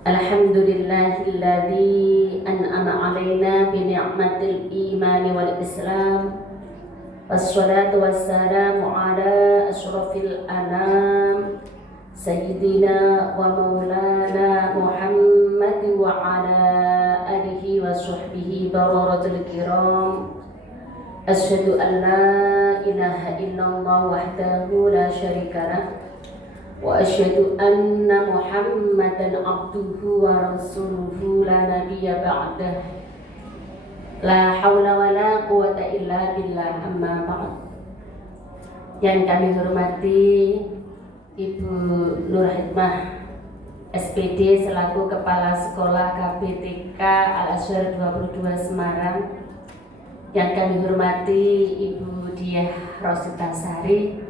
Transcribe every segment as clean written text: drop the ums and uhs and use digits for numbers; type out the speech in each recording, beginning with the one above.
Alhamdulillahilladzi an'ama alaina bi ni'matil iman wal islam. Wassalatu wassalamu ala asyrafil anam sayyidina wa maulana Muhammad wa ala alihi wa sahbihi bararatul kiram. Asyhadu an la ilaha illallah wahdahu la syarikalah wa asyhadu anna Muhammadan abduhu wa rasuluhu la nabiyya ba'dah. La haula wa la quwata illa billah, amma ba'd. Yang kami hormati Ibu Nur Hikmah SPD selaku Kepala Sekolah KBTK Al-Azhar 22 Semarang. Yang kami hormati Ibu Diah Rosita Sari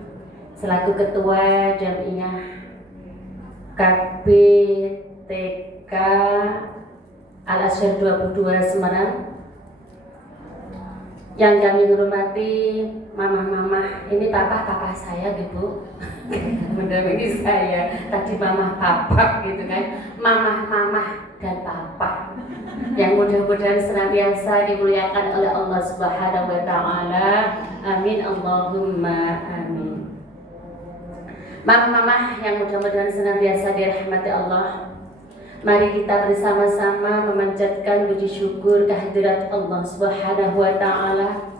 selaku Ketua Jamiah KBTK Al-Azhar 22 Semarang. Yang kami hormati mama-mama, ini papa saya gitu, mendampingi saya. Tadi mama papa gitu kan, mama dan papa. Yang mudah-mudahan senantiasa dimuliakan oleh Allah Subhanahu wa Ta'ala. Amin Allahumma amin. Mama-mama yang mudah-mudahan senantiasa dirahmati Allah, mari kita bersama-sama memanjatkan puji syukur kehadirat Allah Subhanahu wa Ta'ala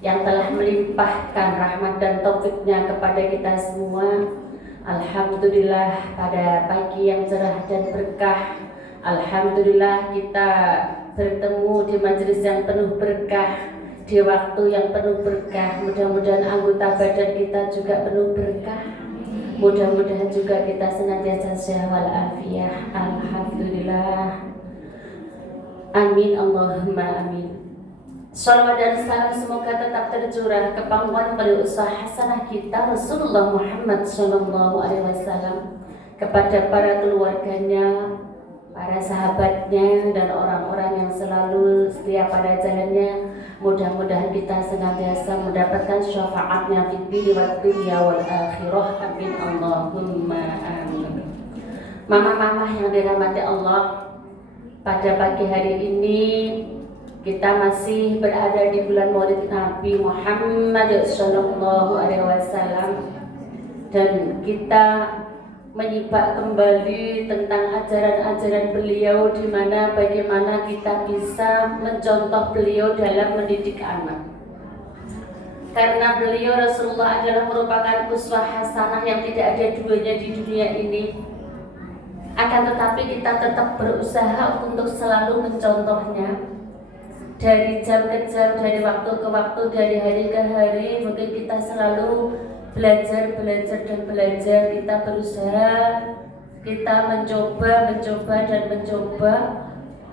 yang telah melimpahkan rahmat dan taufiknya kepada kita semua. Alhamdulillah, pada pagi yang cerah dan berkah, alhamdulillah kita bertemu di majelis yang penuh berkah, di waktu yang penuh berkah. Mudah-mudahan anggota badan kita juga penuh berkah. Mudah-mudahan juga kita senantiasa sehat walafiat. Alhamdulillah. Amin Allahumma amin. Shalawat dan salam semoga tetap tercurah ke pangkuan berusaha hasanah kita Rasulullah Muhammad Sallallahu Alaihi Wasallam, kepada para keluarganya, para sahabatnya, dan orang-orang yang selalu setia pada jalannya. Mudah-mudahan kita senantiasa mendapatkan syafaatnya fid dunya wal akhirah. Amin Allahumma amin. Mama-mama yang dirahmati Allah, pada pagi hari ini kita masih berada di bulan Maulid Nabi Muhammad Sallallahu Alaihi Wasallam, dan kita menyimak kembali tentang ajaran-ajaran beliau, di mana bagaimana kita bisa mencontoh beliau dalam mendidik anak. Karena beliau Rasulullah adalah merupakan uswah hasanah yang tidak ada duanya di dunia ini. Akan tetapi kita tetap berusaha untuk selalu mencontohnya. Dari jam ke jam, dari waktu ke waktu, dari hari ke hari, mungkin kita selalu belajar dan belajar. Kita berusaha, kita mencoba dan mencoba.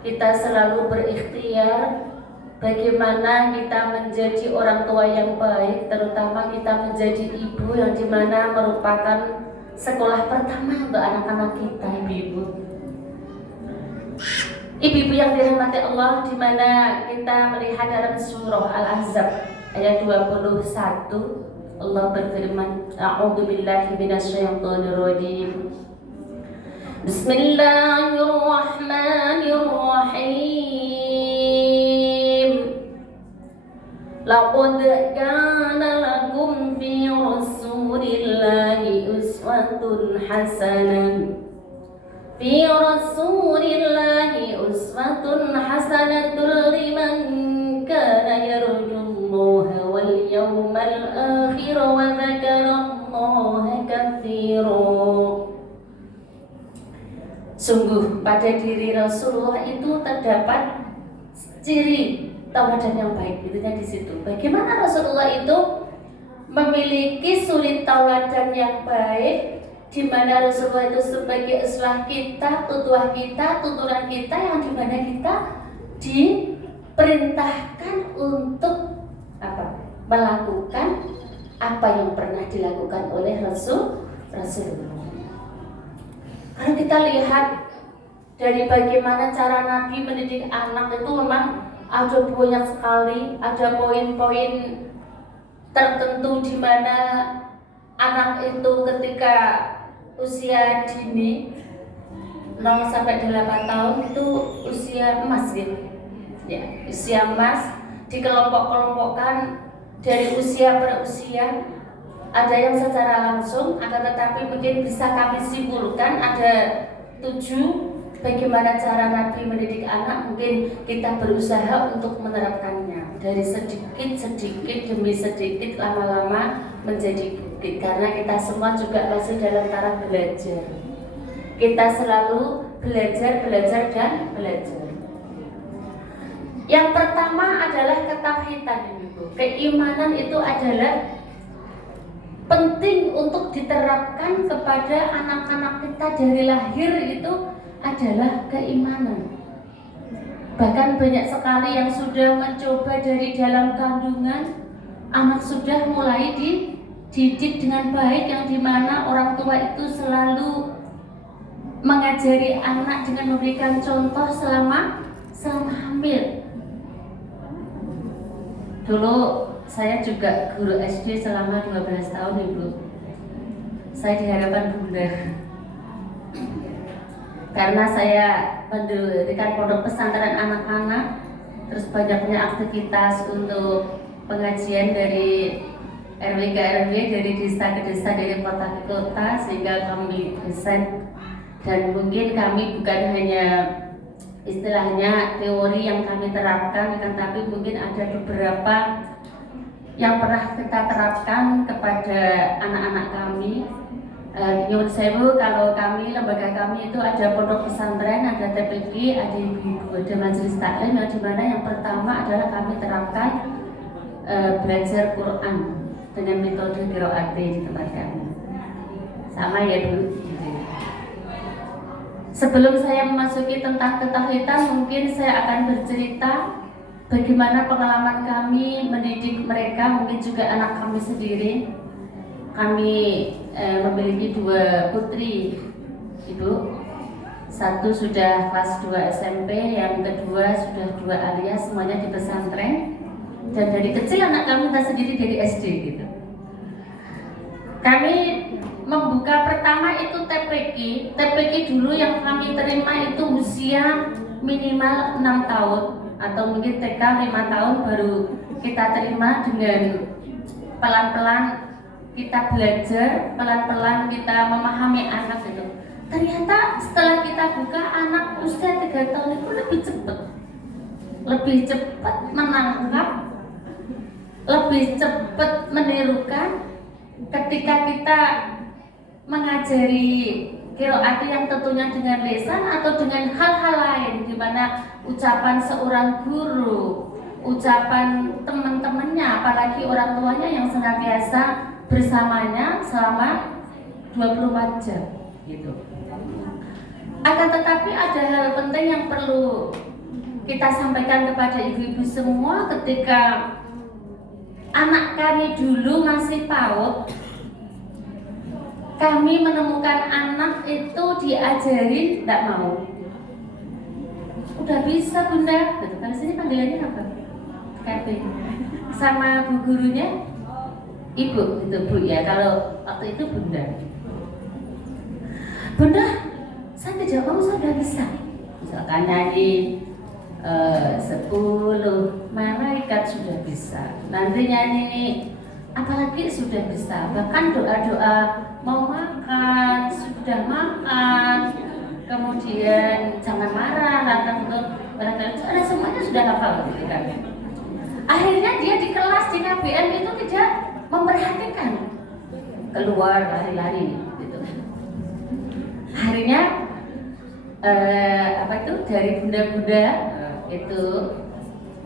Kita selalu berikhtiar bagaimana kita menjadi orang tua yang baik, terutama kita menjadi ibu yang dimana merupakan sekolah pertama untuk anak-anak kita, ibu-ibu. Ibu-ibu yang dirahmati Allah, di mana kita melihat dalam surah Al-Ahzab ayat 21, Allah berfirman, A'udzu billahi minasyaitonir rajim. Bismillahirrahmanirrahim. Laqad kana lakum fi rasulillahi uswatun hasanah. Fi rasulillahi uswatun hasanatun liman kana yarjullaha wal yawmal akhir wa dzakarallaha katsiran. Sungguh pada diri Rasulullah itu terdapat ciri tauladan yang baik, itunya di situ. Bagaimana Rasulullah itu memiliki suri tauladan yang baik, di mana Rasulullah itu sebagai uswah kita, tutuah kita, tuturan kita, yang di mana kita diperintahkan untuk apa? Melakukan apa yang pernah dilakukan oleh Rasulullah. Kalau kita lihat dari bagaimana cara Nabi mendidik anak, itu memang ada banyak sekali, ada poin-poin tertentu di mana anak itu ketika usia dini 0 sampai 8 tahun itu usia emas gitu. Ya, usia emas dikelompok-kelompokkan dari usia per usia. Ada yang secara langsung, akan tetapi mungkin bisa kami simpulkan ada 7 bagaimana cara Nabi mendidik anak. Mungkin kita berusaha untuk menerapkannya dari sedikit demi sedikit, lama-lama menjadi bukit. Karena kita semua juga masih dalam taraf belajar. Kita selalu belajar dan belajar. Yang pertama adalah ketauhidan, Ibu. Keimanan itu adalah penting untuk diterapkan kepada anak-anak kita dari lahir. Itu adalah keimanan. Bahkan banyak sekali yang sudah mencoba dari dalam kandungan, anak sudah mulai dididik dengan baik, yang dimana orang tua itu selalu mengajari anak dengan memberikan contoh selama hamil. Dulu saya juga guru SD selama 12 tahun, Ibu. Saya di hadapan Bunda. Karena saya mendirikan pondok pesantren anak-anak, terus banyaknya aktivitas untuk pengajian dari RW ke RW, dari desa ke desa, dari kota ke kota, sehingga kami desain. Dan mungkin kami bukan hanya istilahnya teori yang kami terapkan, tapi mungkin ada beberapa yang pernah kita terapkan kepada anak-anak kami. Nyuwun sewu, kalau kami, lembaga kami itu ada pondok pesantren, ada TPG, ada ibu-ibu, ada majelis taklim, yang dimana yang pertama adalah kami terapkan belajar Quran dengan metode qiraat di tempat kami. Sama ya, Bu. Sebelum saya memasuki tentang ketauhidan, mungkin saya akan bercerita bagaimana pengalaman kami mendidik mereka, mungkin juga anak kami sendiri. Kami memiliki 2 putri, Ibu. Satu sudah kelas 2 SMP, yang kedua sudah 2 alias, semuanya di pesantren. Dan dari kecil anak kami kita sendiri dari SD gitu. Kami membuka pertama itu TPG dulu yang kami terima itu usia minimal 6 tahun, atau mungkin TK 5 tahun baru kita terima. Dengan pelan-pelan kita belajar, pelan-pelan kita memahami anak itu. Ternyata setelah kita buka, anak usia 3 tahun itu lebih cepat menangkap, lebih cepat menirukan. Ketika kita mengajari qiraat yang tentunya dengan lisan atau dengan hal-hal lain, di mana ucapan seorang guru, ucapan teman-temannya, apalagi orang tuanya yang senantiasa bersamanya selama 24 jam gitu. Akan tetapi ada hal penting yang perlu kita sampaikan kepada ibu-ibu semua. Ketika anak kami dulu masih PAUD, kami menemukan anak itu diajarin tidak mau. Udah bisa, Bunda, betul kan? Sini panggilannya apa? KP. Sama bu gurunya Ibu, itu Bu ya. Kalau waktu itu Bunda, saya tidak mau, saya udah bisa. Misalkan nyanyi 10 malaikat sudah bisa. Nanti nyanyi apalagi sudah bisa. Bahkan doa-doa mau makan, sudah makan, kemudian jangan marah, ada semuanya sudah hafal gitu kan. Akhirnya dia di kelas di KBM itu tidak memperhatikan, keluar lari-lari gitu. Akhirnya dari bunda-bunda itu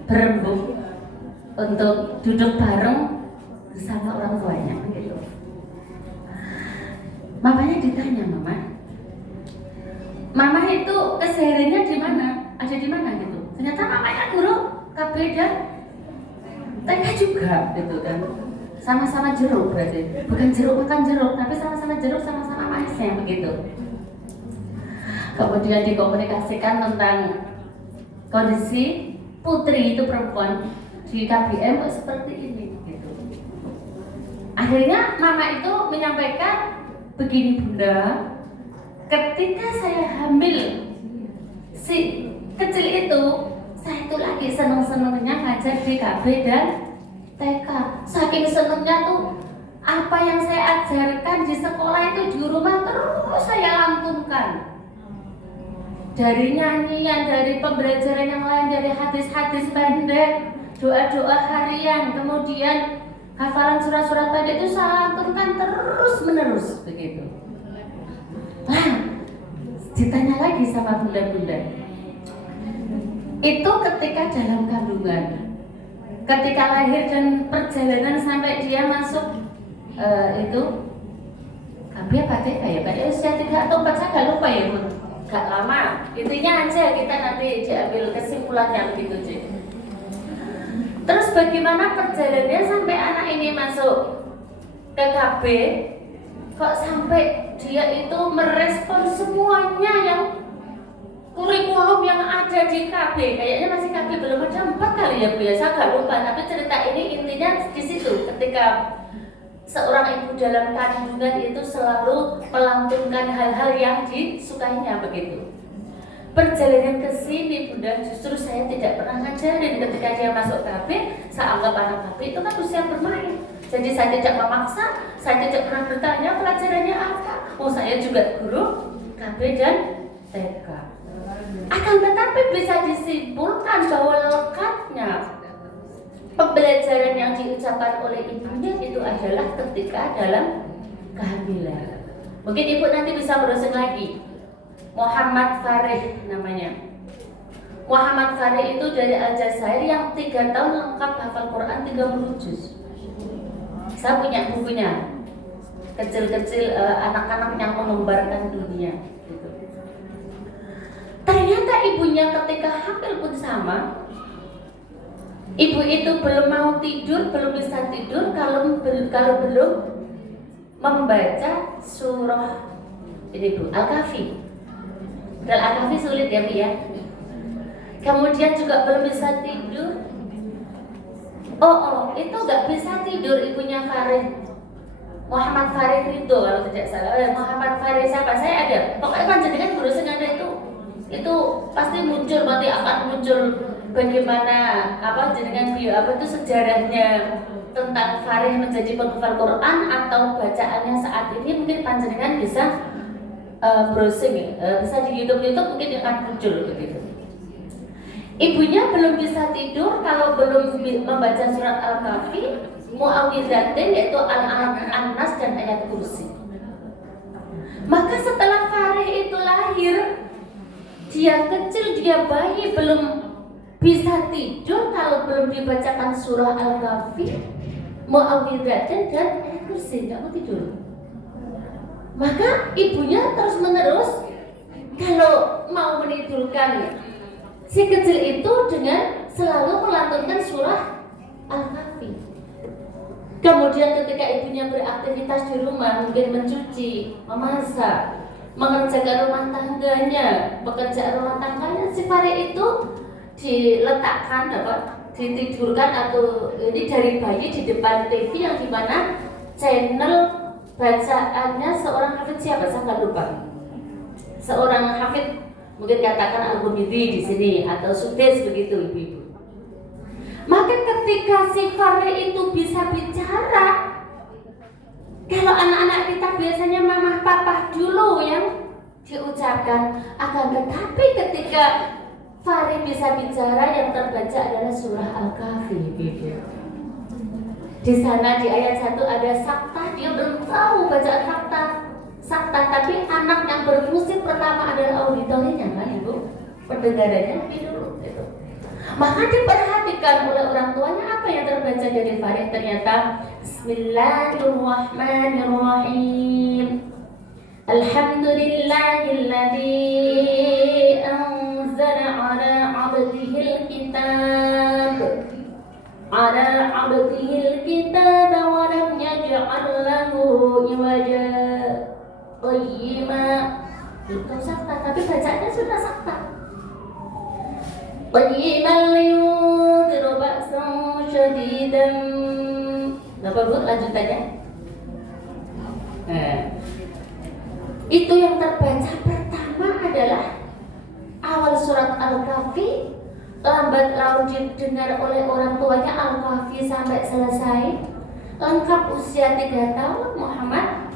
berembuk untuk duduk bareng bersama orang tuanya gitu. Mamanya ditanya, Mama itu kesehariannya di mana? Ada di mana gitu. Ternyata mamanya guru KB dan TK juga gitu kan. Sama-sama jeruk berarti. Bukan jeruk makan jeruk, tapi sama-sama jeruk, sama-sama manisnya begitu. Kemudian dikomunikasikan tentang kondisi putri itu perempuan di KBM seperti ini gitu. Akhirnya mama itu menyampaikan, begini Bunda, ketika saya hamil si kecil itu, saya itu lagi seneng-senengnya ngajar di KB dan TK. Saking senengnya tuh, apa yang saya ajarkan di sekolah itu di rumah terus saya lantunkan. Dari nyanyian, dari pembelajaran yang lain, dari hadis-hadis pendek, doa-doa harian, kemudian hafalan surat-surat pendek itu saya lantunkan terus-menerus begitu. Nah, ditanya lagi sama bunda-bunda, itu ketika dalam kandungan, ketika lahir dan perjalanan sampai dia masuk itu KB apa TK ya, pada usia 3 atau 4 saya gak lupa ya, gak lama. Intinya aja kita nanti diambil kesimpulannya begitu sih. Terus bagaimana perjalanannya sampai anak ini masuk ke KB, kok sampai dia itu merespon semuanya yang kurikulum yang ada di KB. Kayaknya masih KB belum ada 4 kali ya Bu ya, saya gak lupa. Tapi cerita ini intinya di situ, ketika seorang ibu dalam kandungan itu selalu melantunkan hal-hal yang disukainya begitu. Perjalanan ke sini Bunda, justru saya tidak pernah ngajarin. Ketika dia masuk KB, saya anggap anak KB itu kan usia bermain. Jadi saya tidak memaksa, saya tidak pernah bertanya pelajarannya apa. Oh, saya juga guru KB dan TK. Akan tetapi bisa disimpulkan bahwa lekatnya pembelajaran yang diucapkan oleh ibunya itu adalah ketika dalam kehamilan. Mungkin ibu nanti bisa browsing lagi. Muhammad Farih namanya. Muhammad Farih itu dari Aljazair yang 3 tahun lengkap hafal Quran 30 juz. Saya punya bukunya. Kecil-kecil anak-anak yang mengembarkan dunia gitu. Ternyata ibunya ketika hamil pun sama. Ibu itu belum mau tidur, belum bisa tidur kalau belum membaca surah ini Bu, Al-Kahfi. Dan Al-Kahfi sulit ya Bu ya. Kemudian juga belum bisa tidur. Itu nggak bisa tidur ibunya Farid. Muhammad Farid itu kalau tidak salah. Muhammad Farid siapa? Saya ada. Pokoknya kan jadi kan berusaha ada itu pasti muncul, nanti akan muncul bagaimana jenengan itu sejarahnya tentang Farid menjadi penghafal Quran atau bacaannya saat ini. Mungkin panjenengan bisa browsing bisa di YouTube mungkin akan muncul begitu. Ibunya belum bisa tidur kalau belum membaca surat Al-Kahfi, Muawwidzatain yaitu Al-Nas dan ayat kursi. Maka setelah Farid itu lahir, dia kecil, dia bayi belum bisa tidur kalau belum dibacakan surah Al-Kahfi, Muawwidzatain dan ayat kursi, nggak mau tidur. Maka ibunya terus menerus kalau mau menidurkan si kecil itu dengan selalu melantunkan surah Al-Kahfi. Kemudian ketika ibunya beraktivitas di rumah, mungkin mencuci, memasak, mengerjakan rumah tangganya, pekerjaan rumah tangganya, si Farid itu diletakkan, ditidurkan atau ini dari bayi di depan TV yang dimana channel bacaannya seorang hafid siapa? Saya nggak lupa. Seorang hafid mungkin katakan Al-Ghumidi di sini atau Sudais begitu ibu-ibu. Maka ketika si Farid itu bisa bicara, kalau anak-anak kita biasanya mamah papa dulu yang diucapkan, akan tetapi ketika Farid bisa bicara yang terbaca adalah surah Al-Kahfi ibu-ibu. Di sana di ayat 1 ada sakta, dia belum tahu bacaan sakta, tapi anak yang berfungsi pertama adalah auditorinya kan ibu, pendengarannya lebih dulu gitu. Maka diperhatikan oleh orang tuanya apa yang terbaca dari Farid, ternyata Bismillahirrahmanirrahim. Alhamdulillahilladzi anzala ala 'abdihil kitab wa lam yaj'al lahu iwaja qayyima. Itu sakta, tapi bacaannya sudah sakta. Qayyiman liyunziru ba'san syadidan. Apa Bu lanjutannya? Itu yang terbaca adalah awal surat Al-Kahfi, lambat laun didengar oleh orang tuanya Al-Kahfi sampai selesai. Lengkap usia 3 tahun, Muhammad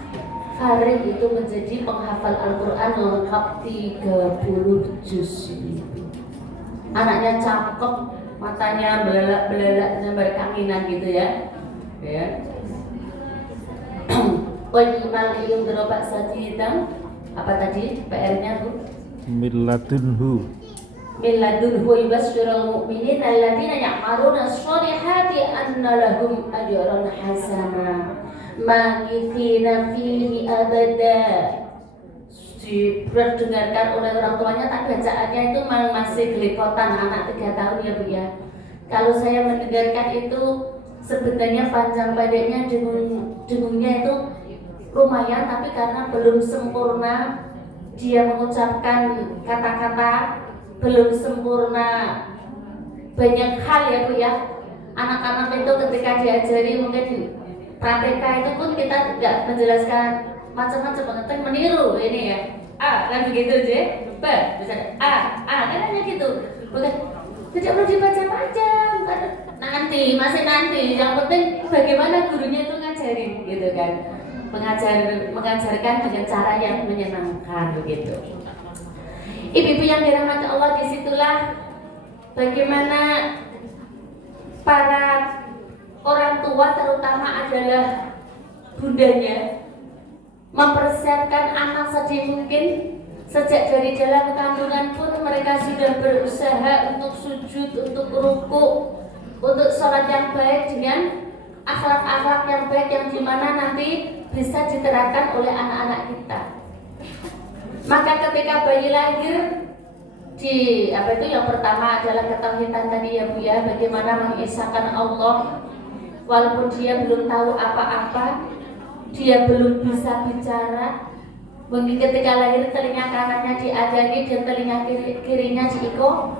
Farid itu menjadi penghafal Al-Quran lengkap 30 juz. Anaknya cakep, matanya belalak-belalak sampai kanginan gitu ya. Wal iman berobak sajidang. Apa tadi PR-nya tuh? Milladunhu Yubasyirul mu'minin alladzina ya'maluna sholihati anna lahum ajran hasana makithina fihi abada. Diperdengarkan oleh orang tuanya, tak bacaannya itu masih gelepotan anak 3 tahun ya Bu ya. Kalau saya mendengarkan itu sebenarnya panjang pendeknya dengungnya itu lumayan, tapi karena belum sempurna dia mengucapkan kata-kata, belum sempurna banyak hal ya Bu ya. Anak-anak itu ketika diajari mungkin praktika itu pun kita tidak menjelaskan macam-macam, penting meniru ini ya. Kan begitu aja. Misalnya kan hanya gitu. Bukan tidak perlu dibaca panjang, nanti masih nanti. Yang penting bagaimana gurunya itu ngajarin gitu kan. Mengajarkan dengan cara yang menyenangkan begitu. Ibu-ibu yang dirahmati Allah, disitulah bagaimana para orang tua terutama adalah bundanya mempersiapkan anak sedini mungkin. Sejak dari dalam kandungan pun mereka sudah berusaha untuk sujud, untuk ruku, untuk sholat yang baik dengan akhlak-akhlak yang baik yang dimana nanti bisa diterapkan oleh anak-anak kita. Maka ketika bayi lahir, yang pertama adalah ketauhidan tadi ya Bu ya, bagaimana mengisahkan Allah walaupun dia belum tahu apa-apa, dia belum bisa bicara. Mungkin ketika lahir telinga kanannya diadani dan telinga kirinya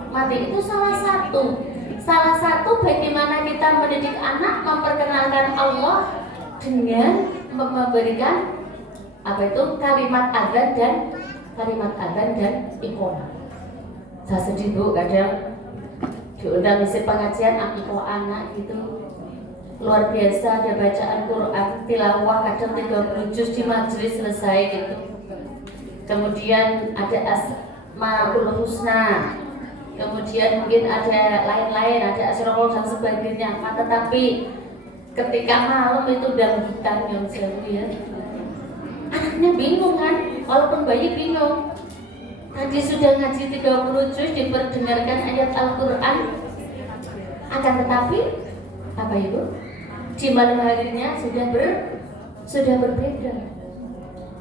mati. Itu salah satu bagaimana kita mendidik anak, memperkenalkan Allah dengan memberikan kalimat adzan dan iqamah. Saya sedih Bu, kadang diundang isi pengajian akikoh anak gitu. Luar biasa, ada bacaan Quran, tilawah kadang 30 juz di majelis selesai gitu. Kemudian ada Asmaul Husna, kemudian mungkin ada lain-lain, ada Asrul dan sebagainya. Tetapi ketika malam itu dangdutan yang seru ya, anaknya bingung kan, walaupun bayi bingung. Tadi sudah ngaji 30 juz, diperdengarkan ayat Al-Quran, akan tetapi apa Ibu? Di malam harinya sudah berbeda.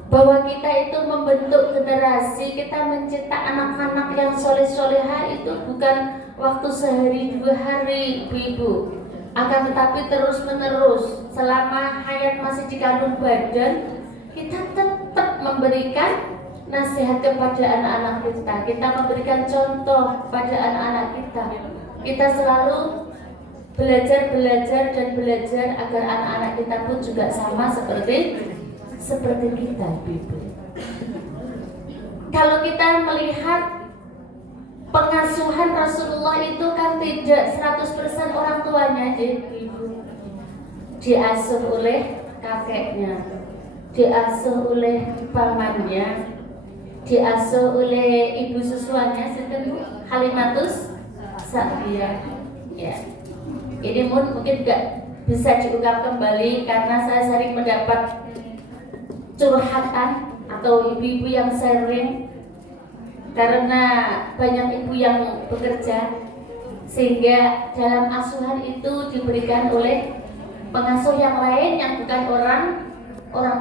Bahwa kita itu membentuk generasi, kita mencetak anak-anak yang soleh-soleha itu bukan waktu sehari 2 hari Ibu-ibu, akan tetapi terus menerus selama hayat masih di kandung badan. Kita tetap memberikan nasihat kepada anak-anak kita memberikan contoh pada anak-anak kita selalu belajar agar anak-anak kita pun juga sama seperti kita Ibu. Kalau kita melihat pengasuhan Rasulullah itu kan tidak 100% orang tuanya Ibu. Diasuh oleh kakeknya, diasuh oleh pamannya, diasuh oleh ibu susuannya, Halimatus Sa'diyah. Ya. Ini mungkin gak bisa diungkap kembali karena saya sering mendapat curhatan atau ibu-ibu yang sharing karena banyak ibu yang bekerja sehingga dalam asuhan itu diberikan oleh pengasuh yang lain yang bukan orang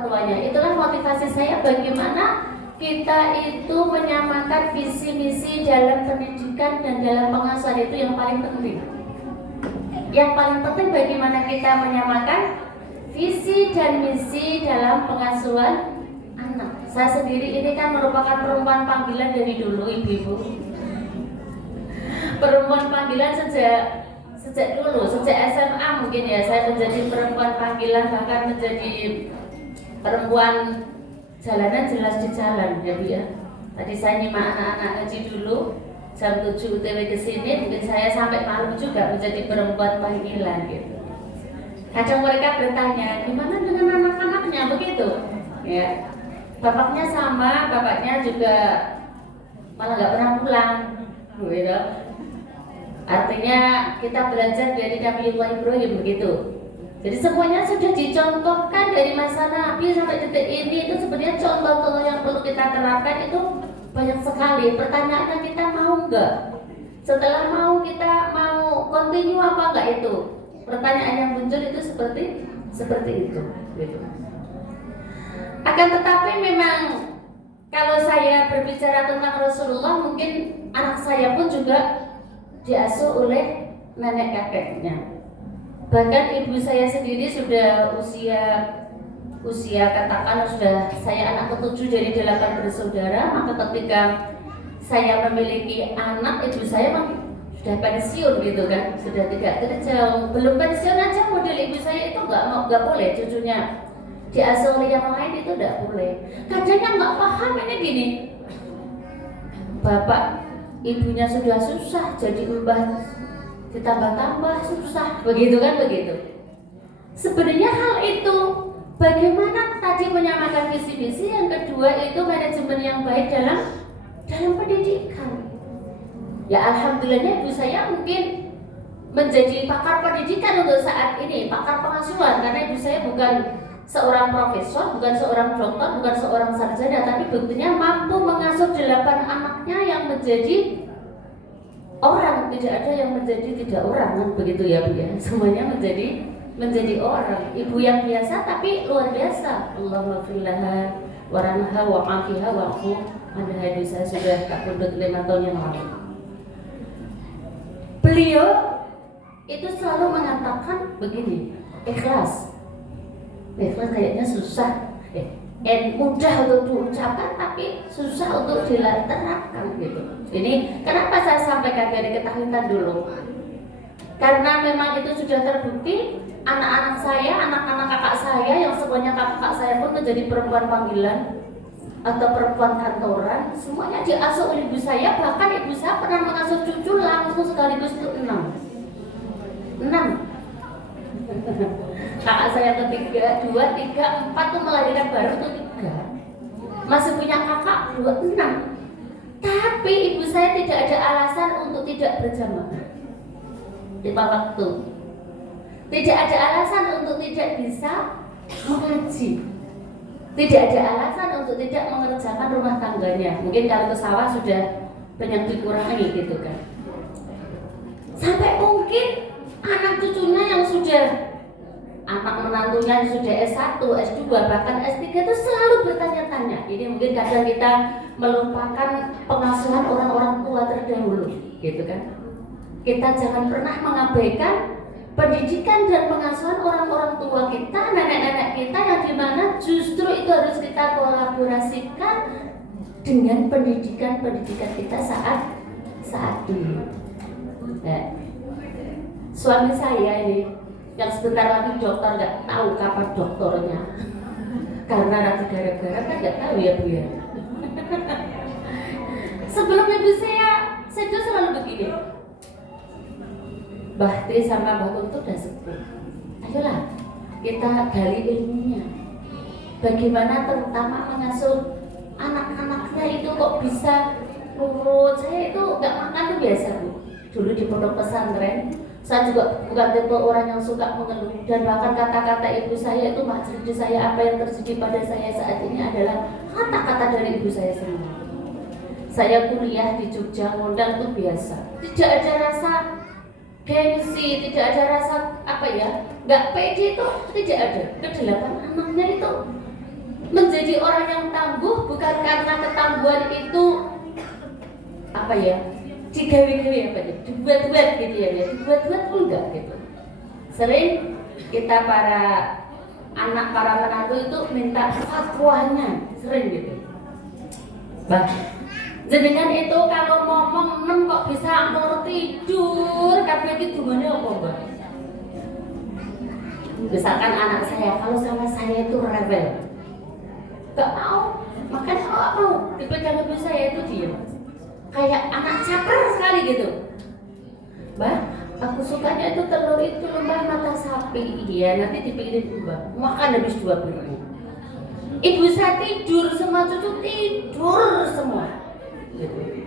tuanya. Itulah motivasi saya bagaimana kita itu menyamakan visi misi dalam pendidikan dan dalam pengasuhan itu yang paling penting. Yang paling penting bagaimana kita menyamakan visi dan misi dalam pengasuhan anak. Saya sendiri ini kan merupakan perempuan panggilan dari dulu Ibu-ibu. Perempuan panggilan sejak dulu, sejak SMA mungkin ya, saya menjadi perempuan panggilan, bahkan menjadi perempuan jalanan jelas di jalan ya Bu ya. Tadi saya nyimak anak-anak ngaji dulu, jam 7 UTW ke sini, mungkin saya sampai malu juga menjadi perempuan panggilan gitu. Kadang mereka bertanya, gimana dengan anak-anaknya begitu? Ya, bapaknya sama, bapaknya juga malah nggak pernah pulang, gitu. Artinya kita belajar dari Nabiullah Ibrahim begitu. Jadi semuanya sudah dicontohkan dari masa Nabi sampai detik ini. Itu sebenarnya contoh-contoh yang perlu kita terapkan itu banyak sekali. Pertanyaannya kita mau nggak? Setelah mau kita mau continue apa nggak itu? Pertanyaan yang muncul itu seperti itu. Gitu. Akan tetapi memang kalau saya berbicara tentang Rasulullah, mungkin anak saya pun juga diasuh oleh nenek kakeknya. Bahkan ibu saya sendiri sudah usia katakan sudah saya anak ketujuh dari 8 bersaudara. Maka ketika saya memiliki anak, ibu saya sudah pensiun gitu kan, sudah tidak kerja, belum pensiun aja model ibu saya itu nggak boleh cucunya diasuh oleh yang lain, itu nggak boleh. Kadang yang nggak paham ini gini, bapak ibunya sudah susah, jadi mbah ditambah-tambah susah, begitu kan begitu. Sebenarnya hal itu bagaimana tadi menyamakan visi-misi, yang kedua itu manajemen yang baik dalam pendidikan. Ya alhamdulillahnya ibu saya mungkin menjadi pakar pendidikan untuk saat ini, pakar pengasuhan, karena ibu saya bukan seorang profesor, bukan seorang dokter, bukan seorang sarjana, tapi buktinya mampu mengasuh 8 anaknya yang menjadi orang. Tidak ada yang menjadi tidak orang kan begitu ya Bu ya. Semuanya menjadi orang. Ibu yang biasa tapi luar biasa. Allahumma fillaha waranha wa afiha wa afu. Ada hadis saya sudah kabudut 5 tahun yang lalu. Beliau itu selalu mengatakan begini, ikhlas. Ikhlas kayaknya susah. Mudah untuk diucapkan tapi susah untuk diterapkan gitu. Ini kenapa saya sampaikan dari ketahuan dulu? Karena memang itu sudah terbukti. Anak-anak saya, anak-anak kakak saya, yang semuanya kakak saya pun menjadi perempuan panggilan atau perempuan kantoran, semuanya diasuh oleh ibu saya. Bahkan ibu saya pernah mengasuh cucu langsung sekaligus itu 6. Kakak saya ketiga, 2, 3, 4 tuh melahirkan baru tuh 3. Masih punya kakak 2, 6. Tapi ibu saya tidak ada alasan untuk tidak berjamaah 5 waktu. Tidak ada alasan untuk tidak bisa mengaji. Tidak ada alasan untuk tidak mengerjakan rumah tangganya. Mungkin kalau ke sawah sudah banyak dikurangi gitu kan. Sampai mungkin anak cucunya yang sudah, anak menantunya yang sudah S1, S2, bahkan S3 itu selalu bertanya-tanya. Ini mungkin kadang kita melupakan pengasuhan orang-orang tua terdahulu, gitu kan. Kita jangan pernah mengabaikan pendidikan dan pengasuhan orang-orang tua kita, nenek-nenek kita, yang dimana justru itu harus kita kolaborasikan dengan pendidikan kita saat dulu. Nah, suami saya ini yang sebentar lagi dokter, nggak tahu kapan dokternya, karena nanti gara-gara kan nggak tahu ya Bu ya. Sebelum ibu saya tuh selalu begini, Mbah Tri sama Mbah Kun tuh udah sepuh, ayolah kita gali ilmunya, bagaimana terutama mengasuh anak-anaknya itu kok bisa nurut. Saya itu nggak makan tuh biasa Bu, dulu di pondok pesantren. Saya juga bukan tipe orang yang suka mengeluh, dan bahkan kata-kata ibu saya itu maksud saya, apa yang terjadi pada saya saat ini adalah kata-kata dari ibu saya semua. Saya kuliah di Jogja, ngundang itu biasa, tidak ada rasa gengsi, tidak ada rasa nggak pede, itu tidak ada. Ke-8 anaknya itu menjadi orang yang tangguh, bukan karena ketangguhan itu digawe-gawe dibuat-buat gitu ya, dibuat-buat enggak gitu. Sering kita para menantu itu minta fatwanya, sering gitu. Bah, jenengan itu kalau ngomong 6 kok bisa angkor tidur, kabeh iki dungane apa, Mbak? Misalkan anak saya kalau sama saya itu rebel, gak mau Makanya kalau mau dipegang ibu saya itu diam, kayak anak caper sekali gitu. Mbak, aku sukanya itu telur itu lembah mata sapi. Iya, nanti dipikirin Mbak, makan habis 2 piring. Ibu saya tidur, semua cucu tidur semua gitu.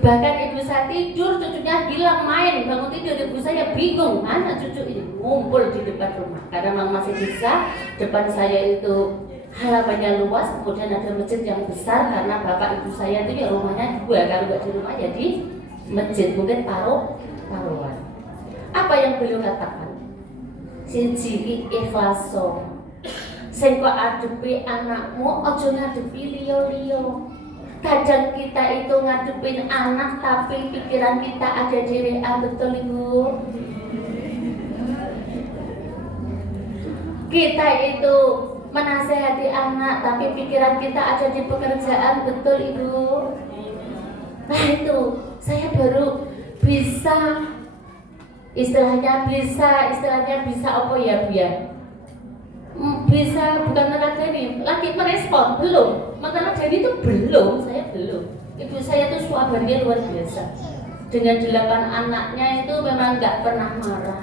Bahkan ibu saya tidur, cucunya bilang main, bangun tidur, ibu saya bingung mana cucu ini, ngumpul di depan rumah. Karena memang masih bisa, depan saya itu halamannya luas, kemudian ada masjid yang besar. Karena bapak ibu saya itu ya rumahnya 2, kalau nggak di rumah ya di masjid, mungkin paruhan. Apa yang beliau katakan? Siji ikhlaso, sing kok adepi anakmu, ojo ngadepi liyo-liyo. Kadang kita itu ngadepin anak tapi pikiran kita ada di WA, betul Ibu? Kita itu menasehati anak tapi pikiran kita ada di pekerjaan, betul Ibu? Nah itu, saya baru bisa istilahnya bisa apa ya Bu ya? Bisa bukan meneladani, lagi merespon belum, meneladani itu belum, saya belum. Ibu saya itu swabarnya luar biasa. Dengan 8 anaknya itu memang nggak pernah marah.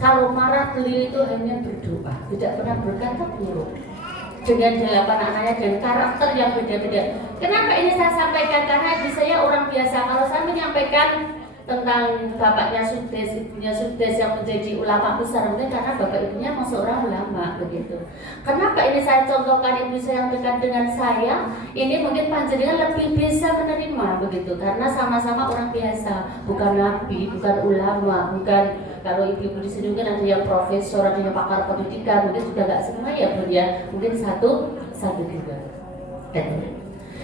Kalau marah beliau itu hanya berdoa, tidak pernah berkata buruk. Dengan 8 anaknya dan karakter yang beda-beda. Kenapa ini saya sampaikan? Karena ibu saya orang biasa. Kalau saya menyampaikan tentang bapaknya Sudes, ibunya Sudes yang menjadi ulama besar, mungkin karena bapak ibunya masuk seorang ulama begitu. Kenapa ini saya contohkan ibu saya yang dekat dengan saya? Ini mungkin panjenengan lebih bisa menerima begitu, karena sama-sama orang biasa, bukan nabi, bukan ulama, bukan. Kalau ibu-ibu di sini mungkin ada yang profesor, ada yang pakar pendidikan, mungkin sudah nggak semua ya Bu ya, mungkin satu juga.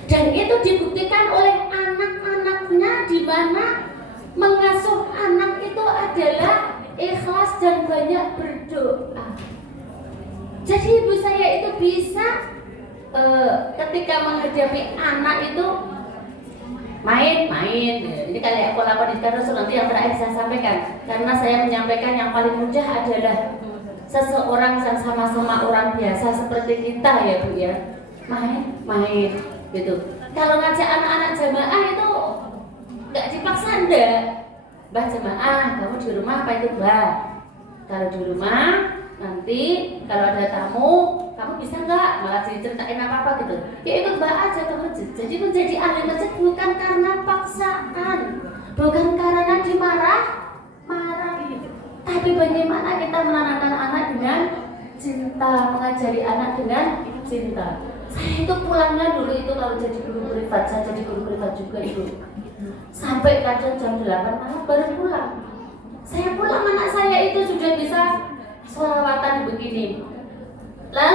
Dan itu dibuktikan oleh anak-anaknya, di mana mengasuh anak itu adalah ikhlas dan banyak berdoa. Jadi ibu saya itu bisa ketika menghadapi anak itu main. Ini kayak pola pendidikan Rasul nanti yang terakhir saya sampaikan. Karena saya menyampaikan yang paling mudah adalah seseorang yang sama-sama orang biasa seperti kita ya Bu ya. Main gitu. Kalau ngajak anak-anak jamaah itu nggak dipaksa enggak. Mbah jemaah, kamu di rumah apa itu Mbah? Kalau di rumah nanti kalau ada tamu, kamu bisa nggak malah diceritain apa gitu? Ya ikut Mbah aja ke masjid. Jadi menjadi ahli masjid bukan karena paksaan, bukan karena marah gitu. Tapi bagaimana kita menanamkan anak dengan cinta, mengajari anak dengan cinta. Saya itu pulangnya dulu itu kalau jadi guru privat, saya jadi guru privat juga Ibu. Sampai kadang jam 8 malam baru pulang. Saya pulang, anak saya itu sudah bisa sholawatan begini. La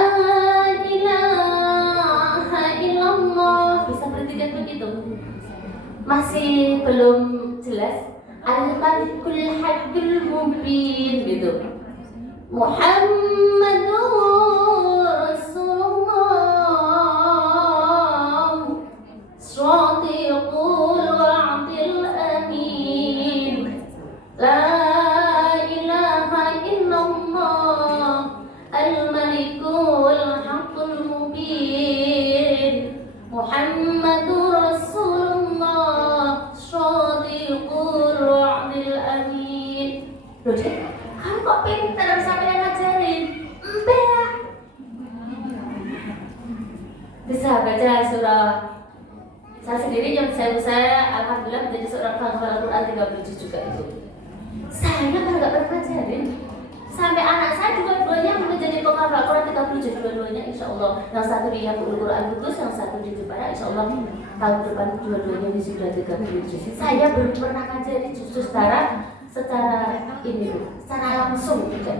ilaha illallah, bisa bertiga begitu. Masih belum jelas. Al-Malikul Haqqul Mubin gitu. Muhammadur Rasulullah Shadiqul wa'dil amin. La ilaha illallah Al-Malikul Haqqul Mubin Muhammadur Rasulullah Shadiqul wa'dil amin. Loh deh, kamu kok pinter sampai yang ngajarin? Mbak bisa baca surah. Saya sendiri yang saya alhamdulillah menjadi seorang penghafal Al-Quran 37 juga itu. Saya kan nggak pernah ngajarin. Sampai anak saya dua-duanya menjadi penghafal Al-Quran 37 dua-duanya insya Allah. Yang satu di Hafizul Quran Kudus, yang satu di Jepara insya Allah tahun depan dua-duanya di sudah 37. Saya belum pernah ngajarin justru secara ini, secara langsung gitu.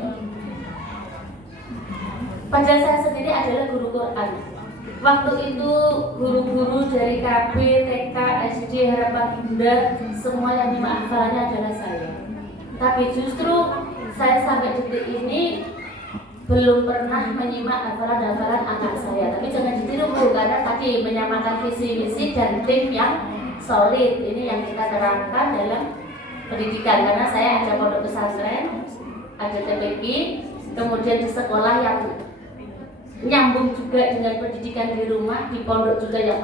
Padahal saya sendiri adalah guru Quran. Waktu itu guru-guru dari KB, TK, SD, Harapan Bunda, semua yang nyimak hafalannya adalah saya. Tapi justru saya sampai detik ini belum pernah menyimak hafalan-hafalan anak saya. Tapi jangan ditiru Bu, karena tadi menyamakan visi misi dan tim yang solid. Ini yang kita terangkan dalam pendidikan, karena saya ada pondok pesantren, ada TPQ, kemudian di sekolah yang nyambung juga dengan pendidikan di rumah, di pondok juga yang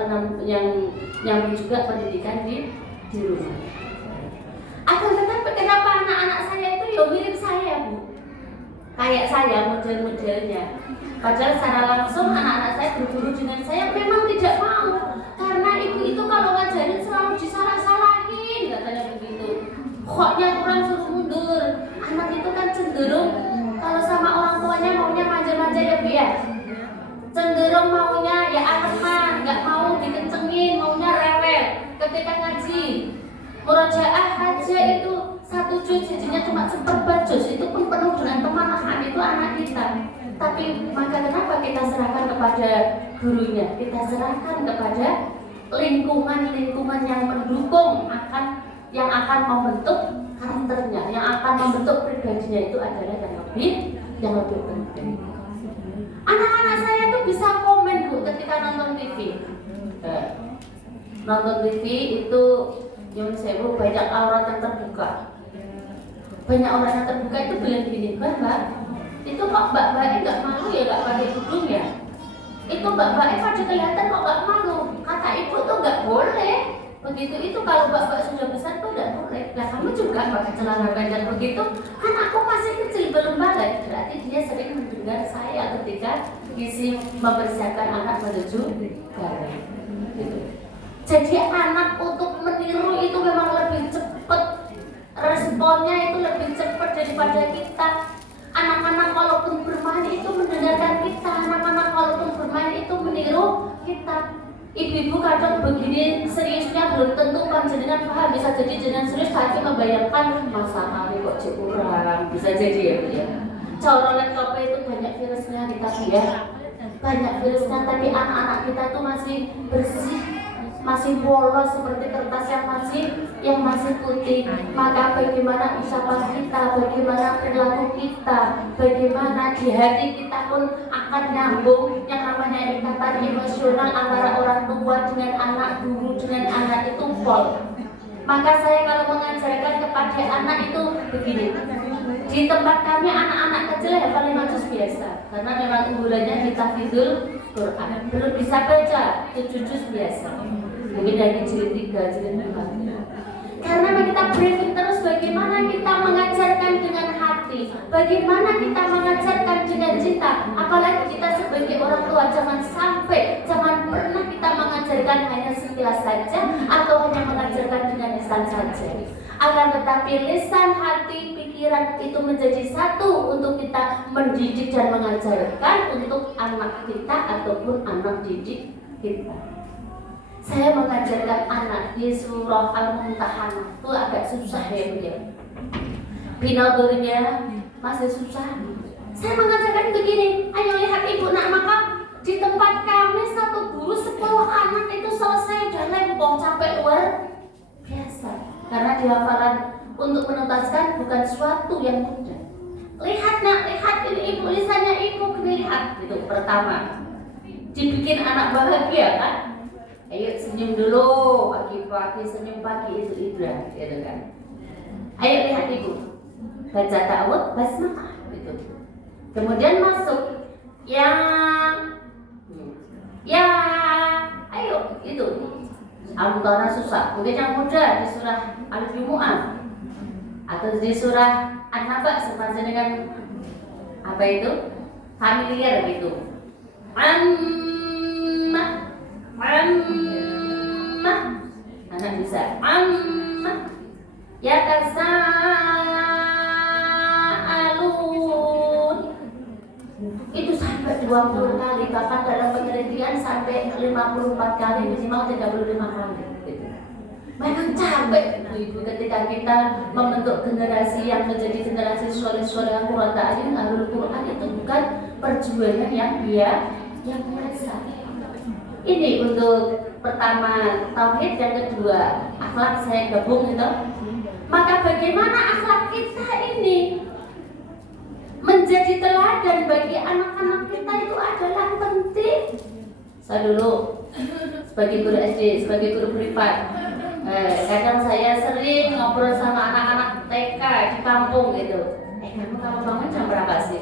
nyambung juga pendidikan di rumah. Akan tetapi kenapa anak-anak saya itu ya mirip saya, Bu? Kayak saya model-modelnya. Padahal secara langsung anak-anak saya berguru dengan saya memang tidak mau. Karena ibu itu kalau ngajarin selalu disalah-salahin, katanya begitu. Koknya kurang suruh mundur. Anak itu kan cenderung kalau sama orang tuanya maunya manja-manja ya, Bu ya. Cenderung maunya ya aneman, nggak mau dikencengin, maunya rewel. Ketika ngaji, murojaah aja itu 1 juz jadinya cuma seperempat juz, itu pun penuh dengan kemarahan. Itu anak kita. Tapi maka kenapa kita serahkan kepada gurunya? Kita serahkan kepada lingkungan yang mendukung yang akan membentuk karakternya, yang akan membentuk pribadinya. Itu adalah yang lebih penting. Anak-anak saya tuh bisa komen, Bu, ketika nonton TV. Nonton TV itu yang saya banyak aurat yang terbuka. Banyak orang yang terbuka itu bilang gini, Mbak, itu kok mbak-mbaknya nggak malu ya, nggak pakai tudung ya? Itu mbak-mbaknya pada kelihatan kok nggak malu. Kata ibu tuh nggak boleh. Begitu itu kalau mbak-mbak sudah besar tuh nggak boleh. Lah kamu juga pakai celana pendek begitu? Kan aku masih kecil belum balik. Berarti dia sering mendengar saya ketika isi mempersiapkan anak menuju gawe. Gitu. Jadi anak untuk meniru itu memang lebih cepat, responnya itu lebih cepat daripada kita. Anak-anak walaupun bermain itu mendengarkan kita, anak-anak walaupun bermain itu meniru kita. Ibu-ibu kadang begini seriusnya belum tentu panjenengan paham, bisa jadi jenengan serius tapi membayangkan masa kali kok kurang, bisa jadi ya, Bu ya. Cara laptop itu banyak virusnya kita ya, banyak virusnya, tapi anak-anak kita tuh masih bersih, masih polos seperti kertas yang masih putih. Maka bagaimana ucapan kita, bagaimana perilaku kita, bagaimana di hati kita pun akan nyambung yang namanya ikatan emosional antara orang tua dengan anak, guru dengan anak itu pol. Maka saya kalau mengajarkan kepada anak itu begini. Di tempat kami anak-anak kecil hafal 5 juz biasa, karena memang unggulannya kita tahfidzul Quran. Belum bisa baca 7 juz biasa. Mungkin dari jilid 3, jilid 4. Karena kita briefing terus bagaimana kita mengajarkan dengan hati, bagaimana kita mengajarkan dengan cinta. Apalagi kita sebagai orang tua jangan pernah kita mengajarkan hanya sekilas saja atau hanya mengajarkan dengan lisan saja. Akan tetapi lisan, hati, pikiran itu menjadi satu untuk kita mendidik dan mengajarkan untuk anak kita ataupun anak didik kita. Saya mengajarkan anak di surah Al-Mumtahanah itu agak susah ya, Bu ya. Binadurnya masih susah. Saya mengajarkan begini, ayo lihat Ibu nak, maka di tempat kami satu guru 10 anak itu selesai dan lempoh capek luar biasa. Karena di hafalan untuk menuntaskan bukan suatu yang mudah. Lihat nak, lihat ini Ibu, lisannya Ibu, lihat itu pertama. Dibikin anak bahagia kan? Ayo senyum dulu, pagi-pagi senyum pagi itu ibrah, gitu kan. Ayo lihat Ibu, baca ta'awud, basmalah, gitu. Kemudian masuk ayo itu. Al-Mumtahanah susah. Mungkin yang mudah di surah Al-Jumu'ah atau di surah An-Naba sepanjang dengan apa itu? Familiar gitu. Anak bisa ya tasa'alun itu sampai 20 kali, bahkan dalam penelitian sampai 54 kali, minimal 35 kali gitu. Memang capek ibu ketika kita membentuk generasi yang menjadi generasi soleh-soleh yang qurrata a'yun ahlul Quran. Itu bukan perjuangan yang biasa. Ini untuk pertama tauhid, yang kedua akhlak, saya gabung itu. Maka bagaimana akhlak kita ini menjadi teladan bagi anak-anak kita itu adalah penting. Saya dulu sebagai guru SD, sebagai guru privat, kadang saya sering ngobrol sama anak-anak TK di kampung gitu. Kamu bangun jam berapa sih?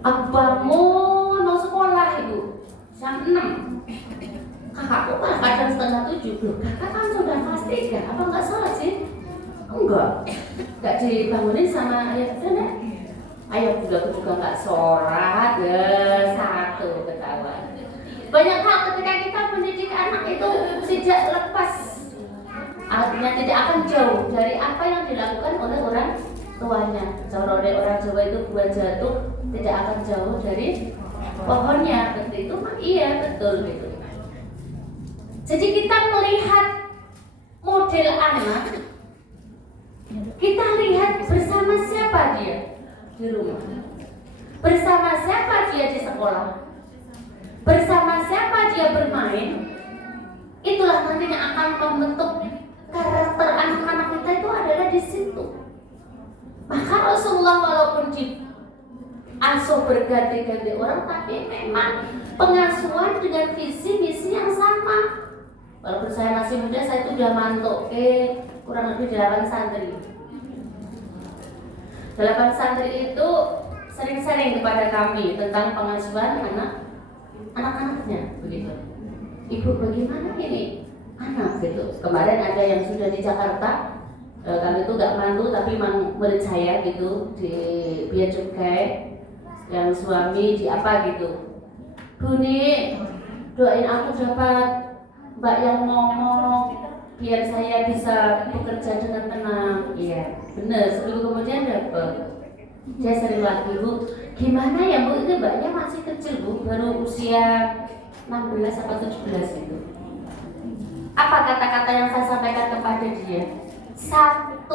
Aku bangun mau sekolah jam 6. Kakakku kan kadang setengah 7. Loh, kakak kan sudah kelas 3, apa nggak salah sih? Enggak dibangunin sama ayah dan ayah juga nggak sholat, ya satu ketahuan. Banyak hal ketika kita mendidik anak itu tidak lepas, artinya tidak akan jauh dari apa yang dilakukan oleh orang tuanya. Kalau oleh orang Jawa itu buah jatuh tidak akan jauh dari pohonnya, seperti itu. Iya betul gitu. Jadi kita melihat model anak, kita lihat bersama siapa dia di rumah, bersama siapa dia di sekolah, bersama siapa dia bermain. Itulah nantinya akan membentuk karakter anak-anak kita itu adalah di situ. Maka Rasulullah walaupun diasuh berganti-ganti orang, tapi memang pengasuhan dengan visi misi yang sama. Walaupun saya masih muda, saya itu udah mantuk kurang lebih 8 santri. 8 santri itu sering-sering kepada kami tentang pengasuhan anak-anaknya begitu. Ibu bagaimana ini anak gitu. Kemarin ada yang sudah di Jakarta, kami itu gak mantu tapi murid saya gitu di Bia Cukai, yang suami di apa gitu. Buni, doain aku dapat mbak yang ngomong biar saya bisa bekerja dengan tenang. Iya, benar. Seminggu kemudian dapat. Saya sering lagi, Bu, gimana ya Bu, itu mbaknya masih kecil Bu, baru usia 16 atau 17 itu. Apa kata-kata yang saya sampaikan kepada dia? 1,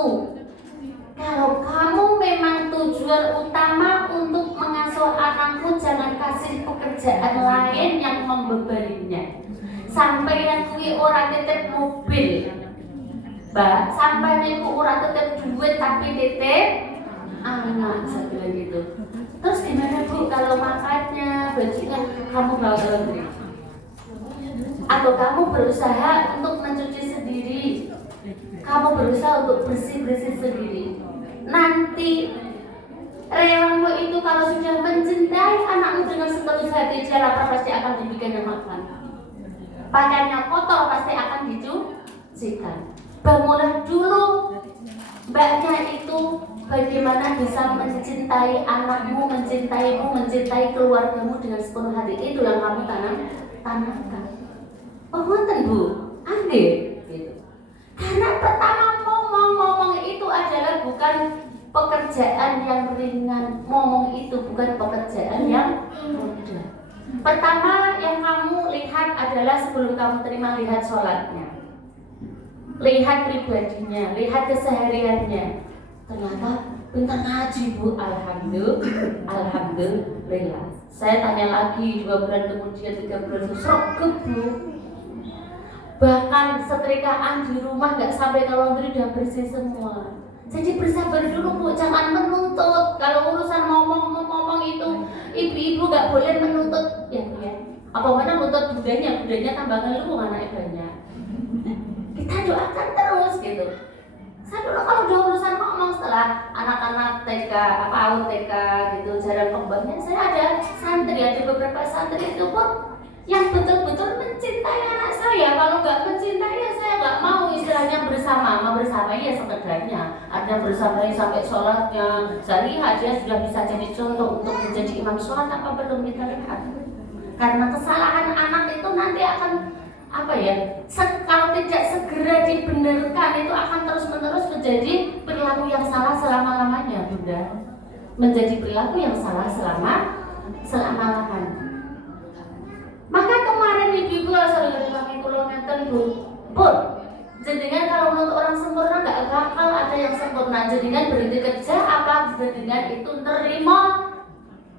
kalau kamu memang tujuan utama untuk mengasuh anakmu, jangan kasih pekerjaan lain yang membebaninya. Sampai yang kui orang titip mobil, Mbak, sampai niku orang titip duit tapi titip anak, saya bilang gitu. Terus gimana Bu kalau makannya, bajunya kamu bawa ke negeri? Atau kamu berusaha untuk mencuci sendiri, kamu berusaha untuk bersih-bersih sendiri. Nanti rewanmu itu kalau sudah mencintai anakmu dengan setulus hati, dia lapar pasti akan dibikin yang makan. Pakaiannya kotor pasti akan dicucikan. Bangunlah dulu mbaknya itu bagaimana bisa mencintai anakmu, mencintaimu, mencintai keluargamu dengan sepenuh hati. Itu yang kamu tanamkan. Oh ngoten Bu, ambil gitu. Karena pertama ngomong itu adalah bukan pekerjaan yang ringan. Ngomong itu bukan pekerjaan yang mudah. Pertama yang kamu lihat adalah sebelum kamu terima, lihat sholatnya, lihat pribadinya, lihat kesehariannya. Ternyata pintar ngaji Bu, alhamdulillah. Saya tanya lagi 2 bulan kemudian, 3 bulan sergep Bu. Bahkan setrikaan di rumah nggak sampai ke laundry udah bersih semua. Jadi bersabar dulu Bu, jangan menuntut. Kalau urusan ngomong itu ibu-ibu nggak boleh menuntut ya Bu ya. Apa mana nuntut budanya tambah ngeluh anak banyak. Kita doakan terus gitu. Saya dulu kalau udah urusan ngomong setelah anak-anak TK, PAUD TK gitu, jarang kembangnya, saya ada santri, ada beberapa santri itu pun yang betul-betul mencintai anak saya. Kalau nggak mencintai ya saya nggak mau, istilahnya bersama ya sekedarnya. Ada bersama sampai sholatnya. Saya lihat dia sudah bisa jadi contoh untuk menjadi imam sholat apa belum, kita lihat. Karena kesalahan anak itu nanti akan kalau tidak segera dibenarkan itu akan terus-menerus menjadi perilaku yang salah selama-lamanya, Bunda. Menjadi perilaku yang salah selama-lamanya. Maka kemarin ibu-ibu asal dari kami pulau ngeten Bu, jenengan kalau menurut orang sempurna nggak bakal ada yang sempurna. Jenengan berhenti kerja apa jenengan itu nerima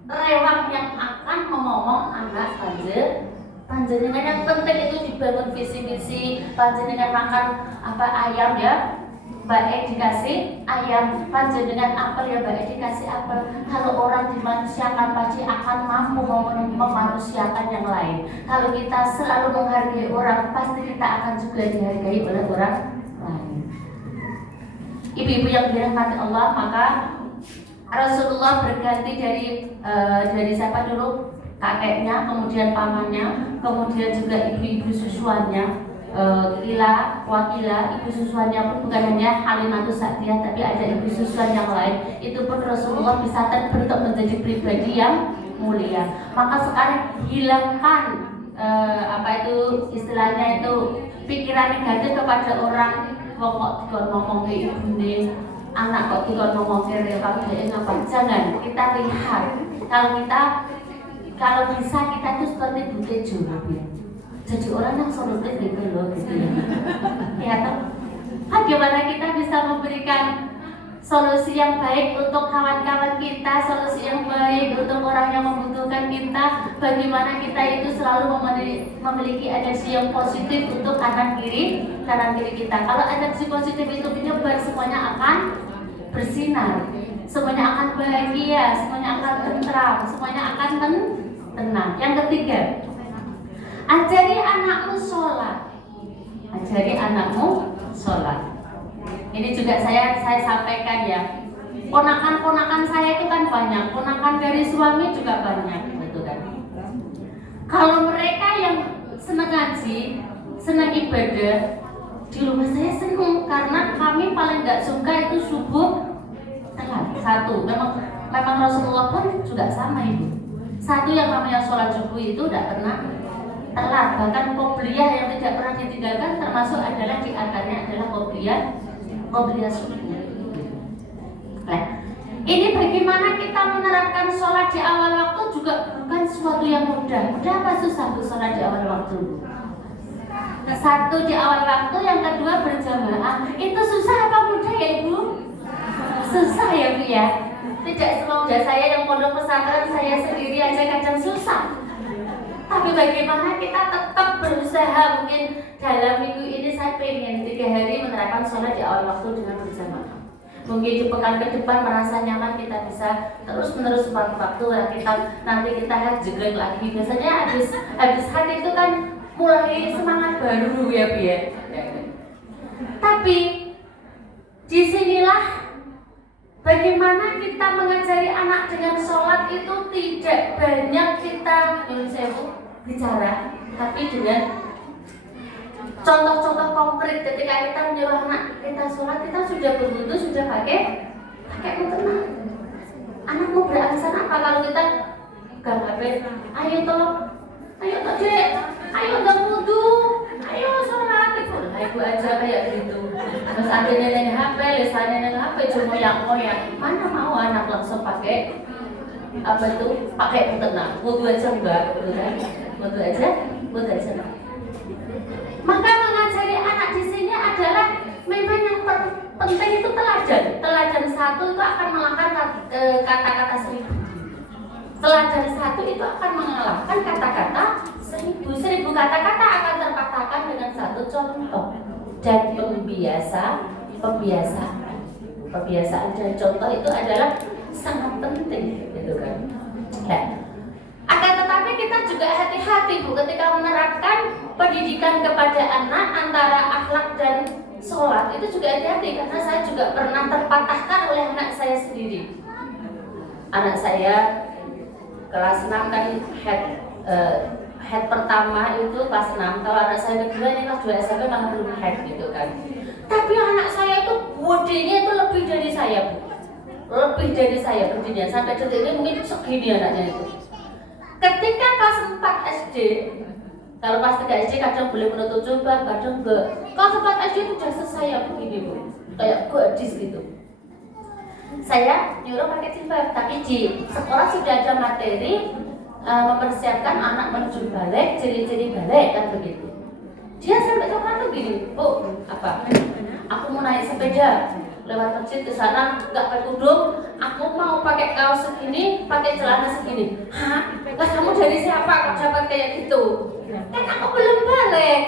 rewang yang akan ngomong anak panjenengan. Yang penting itu dibangun visi misi. Panjenengan makan ayam ya, Mbak dikasih ayam. Panjenengan apel ya, Mbak dikasih apel. Kalau orang dimanusiakan pasti akan mampu memanusiakan yang lain. Kalau kita selalu menghargai orang, pasti kita akan juga dihargai oleh orang lain. Ibu-ibu yang dirahmati Allah, maka Rasulullah berganti dari siapa dulu? kakeknya, kemudian pamannya, kemudian juga ibu-ibu susuannya, wakila, ibu susuannya pun bukan hanya Halimatus Sa'diyah, tapi ada ibu susuan yang lain. Itu pun Rasulullah bisa terbentuk menjadi pribadi yang mulia. Maka sekarang hilangkan istilahnya itu pikiran negatif kepada orang. Wong kok dikon ngomong ke ibune, anak kok dikon ngomong ke rekam dhek ngapa. Jangan, kita lihat. Kalau bisa kita itu seperti Bukit Jombir. Jadi orang yang solutif gitu loh, gitu ya. Ya toh, bagaimana kita bisa memberikan solusi yang baik untuk kawan-kawan kita, solusi yang baik untuk orang yang membutuhkan kita. Bagaimana kita itu selalu memiliki energi yang positif untuk kanan kiri kita. Kalau energi positif itu menyebar, semuanya akan bersinar, semuanya akan bahagia, semuanya akan tentram, semuanya akan tenang. Yang ketiga, ajari anakmu sholat. Ajari anakmu sholat. Ini juga saya sampaikan ya. Ponakan-ponakan saya itu kan banyak, ponakan dari suami juga banyak, gitu kan. Kalau mereka yang senang ngaji, senang ibadah, di rumah saya senang karena kami paling nggak suka itu subuh telat. Satu, memang Rasulullah pun juga sama itu. Satu, yang namanya sholat subuh itu tidak pernah telat. Bahkan qobliyah yang tidak pernah ditinggalkan termasuk adalah di antaranya adalah qobliyah subuh. Nah, ini bagaimana kita menerapkan sholat di awal waktu juga bukan sesuatu yang mudah. Mudah apa susah Bu sholat di awal waktu? Satu, di awal waktu, yang kedua berjamaah. Itu susah apa mudah ya Ibu? Susah ya Bu ya. Tidak semudah saya yang pondok pesantren, saya sendiri aja kadang susah. Tapi bagaimana kita tetap berusaha. Mungkin dalam minggu ini saya pengen 3 hari menerapkan sholat di awal waktu dengan berjamaah. Mungkin di pekan ke depan merasa nyaman, kita bisa terus menerus waktu nanti kita jegleng lagi. Biasanya habis hari itu kan mulai semangat baru ya Bu ya. Tapi disinilah bagaimana kita mengajari anak dengan sholat itu tidak banyak kita bicara, tapi dengan contoh-contoh konkret. Ketika kita menyuruh anak kita sholat, kita sudah berwudu, sudah pakai mukena. Anak mau beralasan apa kalau kita gak HP? Ayo dek, ayo gak wudu, ayo sholat. Ibu aja kayak gitu. Terus akhirnya neng HP, lesannya neng HP cuma yang mana mau anak langsung pakai pakai mukena. Wudu aja enggak, gitu kan? Wudu aja. Maka mengajari anak di sini adalah memang yang penting itu teladan. Teladan satu itu akan mengalahkan kata-kata 1000. Teladan satu itu akan mengalahkan kata-kata 1000. 1000 kata-kata akan terpatahkan dengan satu contoh. Dan pembiasaan dan contoh itu adalah sangat penting, gitu kan. Nah, akan tetapi kita juga hati-hati Bu ketika menerapkan pendidikan kepada anak antara akhlak dan sholat. Itu juga hati-hati karena saya juga pernah terpatahkan oleh anak saya sendiri. Anak saya kelas 6 kan head pertama itu kelas 6. Kalau anak saya kedua ini kelas 2 SMP malah belum head gitu kan. Tapi anak saya itu bodinya itu lebih dari saya Bu. Lebih dari saya bodinya. Sampai detik ini mungkin segini anaknya itu. Ketika kelas 4 SD, kalau kelas 3 SD kadang boleh menutup jilbab, kadang enggak. Kelas 4 SD itu udah selesai begini Bu. Kayak gadis gitu. Saya nyuruh pakai jilbab, tapi di sekolah sudah ada materi mempersiapkan anak menuju balik, ciri-ciri balik kan begitu. Dia sampai sekolah tuh gini, Bu, aku mau naik sepeda lewat masjid ke sana, nggak pakai kudung, aku mau pakai kaos segini, pakai celana segini. Hah? Lah kamu dari siapa kok dapat kayak gitu? Kan aku belum balik.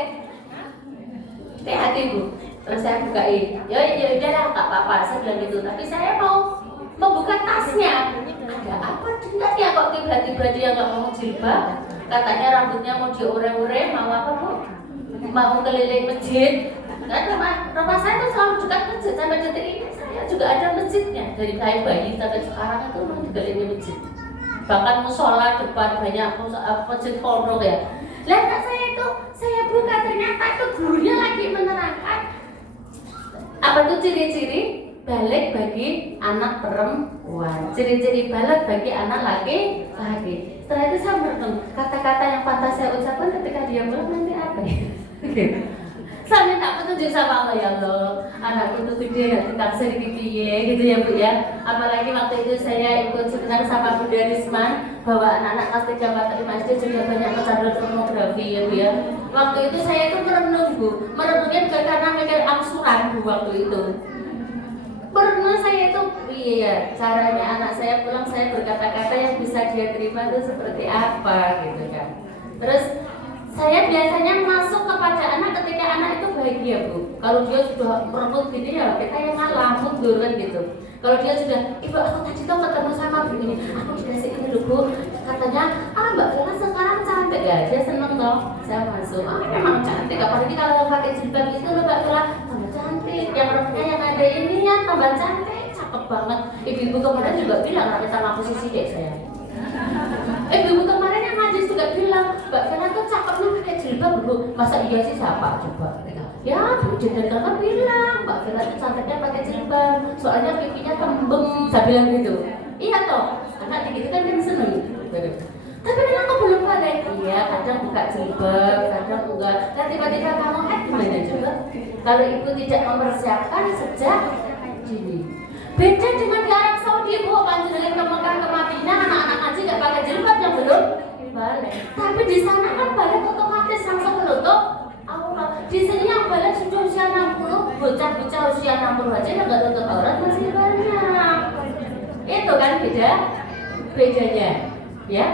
Hati Bu. Terus saya bukain, ya udahlah nggak apa-apa, saya bilang gitu. Tapi saya mau membuka tasnya. Ada apa dengannya kok tiba-tiba dia nggak mau jilbab? Katanya rambutnya mau diore-ore, mau apa Bu? Mau keliling masjid. Kan rumah saya tuh selalu dekat masjid. Sampai detik ini saya juga ada masjidnya. Dari saya bayi sampai sekarang itu memang dikelilingi masjid. bahkan musola depan banyak masjid pondok ya. Lah anak saya buka ternyata itu gurunya lagi menerangkan apa tuh ciri-ciri balik bagi anak perempuan, ciri-ciri balik bagi anak laki-laki. Setelah itu saya merenung kata-kata yang pantas saya ucapkan ketika dia pulang nanti apa ya? Saya minta petunjuk sama Allah, ya Allah, anakku tuh gede nanti taksir piye gitu ya Bu ya. Apalagi waktu itu saya ikut seminar sama Bunda Risman bahwa anak-anak kelas 3, 4, 5 SD juga banyak kecanduan pornografi ya Bu ya. Waktu itu saya itu merenung Bu, merenungnya bukan karena mikir angsuran Bu waktu itu. Merenung saya itu, iya caranya anak saya pulang saya berkata-kata yang bisa dia terima itu seperti apa gitu kan. Terus saya biasanya masuk kepada anak ketika anak itu bahagia Bu. Kalau dia sudah merebut gini ya kita yang ngalah, mundur kan gitu. Kalau dia sudah, ibu aku tadi tuh ketemu sama Bu ini, aku dikasih ini loh Bu, katanya, Mbak Vela sekarang cantik ya, dia seneng toh. Saya masuk, memang cantik, apalagi kalau yang pakai jilbab itu loh Mbak Vela, tambah cantik. Yang rambutnya yang ada ini ya tambah cantik, cakep banget. Ibu-ibu kemarin juga bilang rapi sama aku sisi deh saya. Ibu kemarin yang ngaji juga bilang, Mbak Vela tuh cakepnya pakai jilbab Bu. Masa iya sih siapa coba? Ya Bu Jen dan Kakak bilang Mbak Vela tuh cantiknya pakai jilbab, soalnya pipinya kembung. Saya bilang gitu. Iya toh, anak gitu kan seneng. Tapi kan aku belum balik. Iya, kadang buka jilbab, kadang enggak. Dan tiba-tiba kamu gimana coba? Kalau ibu tidak mempersiapkan sejak dini. Beda dengan di Arab Saudi Bu, panjenengan ke Mekah ke Madinah, anak-anak ngaji nggak pakai jilbab yang belum balik. Tapi di sana kan balik otomatis langsung menutup aurat. Di sini yang balik sudah usia 60, bocah-bocah usia 60 aja yang nggak tutup aurat masih banyak. Itu kan bedanya, ya.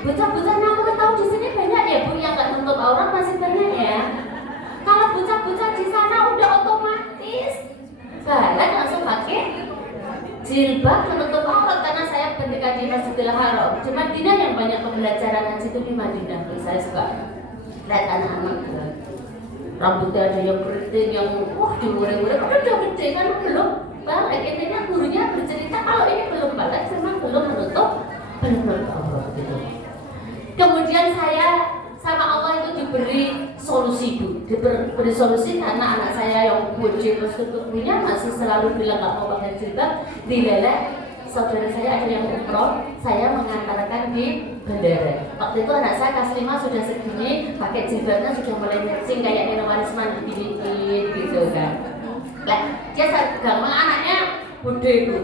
Bocah-bocah 60 tahun di sini banyak ya Bu yang nggak tutup aurat masih banyak ya. Kalau bocah-bocah di sana udah otomatis balik langsung pakai jilbab menutup aurat karena saya ketika di Masjidil Haram di Madinah yang banyak pembelajaran haji itu di Madinah. Saya suka lihat anak-anak rambutnya ada yang keriting, yang diurek-urek udah gede kan belum balik. Intinya gurunya bercerita kalau ini belum balik memang belum menutup aurat gitu. Kemudian saya sama Allah itu diberi solusi Bu, diberi solusi karena anak saya yang bocil terus tubuhnya masih selalu bilang nggak mau pakai jilbab. Dileleh saudara saya ada yang umroh, saya mengantarkan di bandara. Waktu itu anak saya kelas 5 sudah segini, pakai jilbabnya sudah mulai matching kayak Nino Warisman diginiin gitu kan. Lah dia gampang anaknya bude Bu,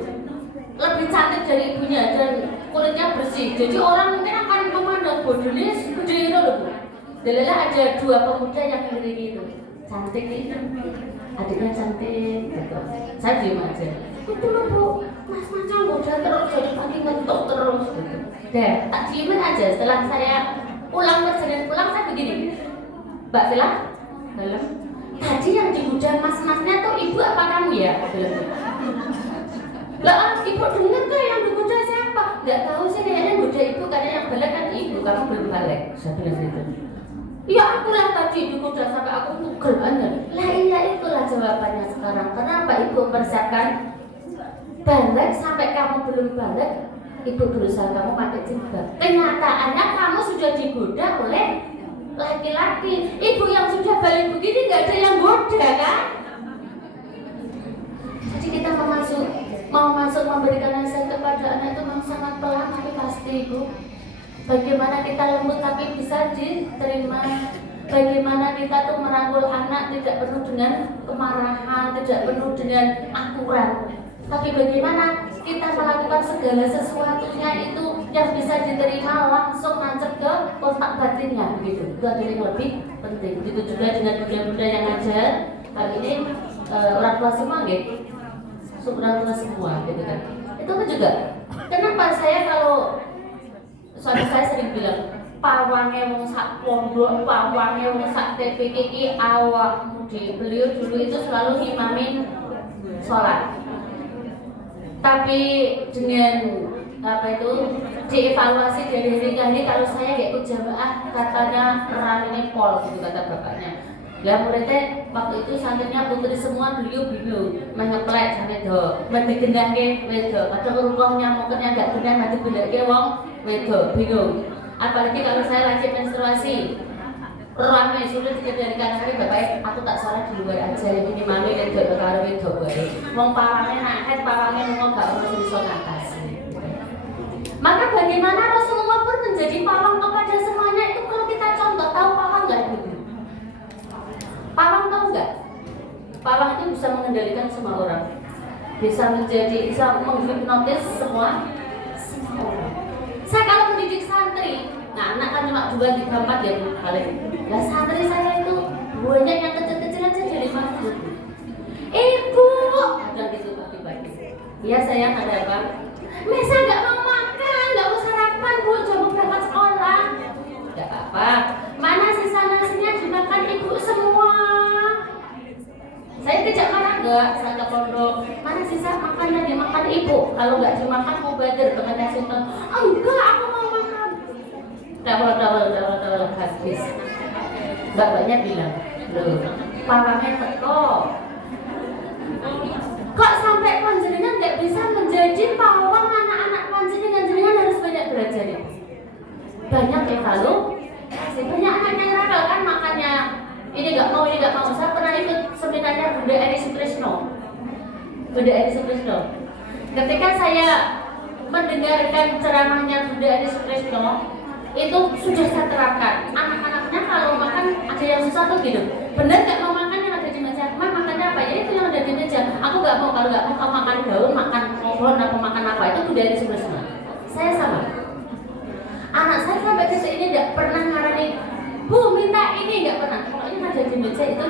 lebih cantik dari ibunya dan kulitnya bersih. Jadi orang mungkin akan memandang bodohnya gede itu loh Bu. Delalah ada 2 pemuda yang ngiri itu, cantik itu, adiknya cantik gitu. Saya diem aja. Itu loh Bu, mas macam bodoh terus jadi pagi ngetok terus gitu. Tak diemin aja. Setelah saya pulang perjalanan pulang saya begini, Mbak Vela, dalam tadi yang digoda mas-masnya tuh ibu apa kamu ya? Lah ibu dengar tuh yang digoda siapa? Nggak tahu sih, kayaknya goda ibu karena yang balik kan ibu, kamu belum balik. Saya bilang gitu. Ya akulah tadi digoda sampai aku pukul aja. Lah iya itulah jawabannya sekarang. Kenapa ibu mempersiapkan balik sampai kamu belum balik? Ibu berusaha kamu pakai jilbab. Kenyataannya kamu sudah digoda oleh laki-laki. Ibu yang sudah balik begini nggak ada yang goda kan? Jadi kita mau masuk memberikan nasihat kepada anak itu memang sangat pelan tapi pasti Ibu. Bagaimana kita lembut tapi bisa diterima. Bagaimana kita tuh merangkul anak tidak penuh dengan kemarahan, tidak penuh dengan aturan. Tapi bagaimana kita melakukan segala sesuatunya itu yang bisa diterima langsung nancep ke otak batinnya begitu. Itu adalah yang lebih penting. Begitu juga dengan bunda-bunda yang ngajar. Kali ini orang tua semua gitu. Orang tua semua gitu kan. Itu kan juga. Kenapa saya kalau suami saya sering bilang pawange wong sak pondok, pawange wong sak TPK iki awak mudi. Beliau dulu itu selalu ngimamin sholat. Tapi dengan apa itu dievaluasi dari hari ke hari, kalau saya nggak ikut jamaah katanya ini pol gitu kata bapaknya. Lah muridnya waktu itu santrinya putri semua beliau bingung mengeplek sampe do, mesti gendangke wedo. Padahal rukohnya mungkinnya enggak gendang mesti bendake wong Medo, bingung. Apalagi kalau saya lagi menstruasi, ramai sulit dikendalikan. Tapi bapak, aku tak salah di luar aja. Ini mami medo karo medo bae. Wong pawangnya naik, pawangnya ngomong gak ono sing iso ngatasi. Maka bagaimana Rasulullah pun menjadi pawang kepada semuanya itu kalau kita contoh. Tahu pawang nggak dulu? Pawang tahu nggak? Pawang itu bisa mengendalikan semua orang, bisa menghipnotis semua orang. Saya kalau mendidik santri, nah anak kan cuma 2, 3, 4 ya paling. Lah santri saya itu banyak yang kecil-kecil aja jadi masuk. Ibu, ada gitu pagi-pagi. Iya sayang, ada apa? Mesa nggak mau makan, nggak mau sarapan, bu, coba berangkat sekolah. Nggak apa-apa. Mana sisa-nasinya dimakan ibu semua. Saya tidak marah nggak, saya ke pondok. Mana sisa makannya dimakan ibu. Kalau nggak dimakan mau bader dengan nasi itu. Enggak, aku mau makan. Dawal habis. Bapaknya bilang, loh, pawangnya teko. Kok sampai panjenengan nggak bisa menjadi pawang anak-anak panjenengan? Jenengan harus banyak belajar ya. Banyak evaluasi, banyak anak yang nakal kan makannya ini nggak mau. Saya pernah ikut seminarnya Bunda Eni Sutrisno. Ketika saya mendengarkan ceramahnya Bunda Eni Sutrisno, itu sudah saya terapkan. Anak-anaknya kalau makan ada yang susah tuh gitu. Bener nggak mau makan yang ada di meja? Makannya apa? Ya itu yang ada di meja. Aku nggak mau, kalau nggak mau kamu makan daun, makan pohon, atau makan apa itu Bunda Eni Sutrisno. Saya sama. Anak saya sampai detik ini nggak pernah ngarani, Bu minta ini, nggak pernah. Pokoknya ada di meja itu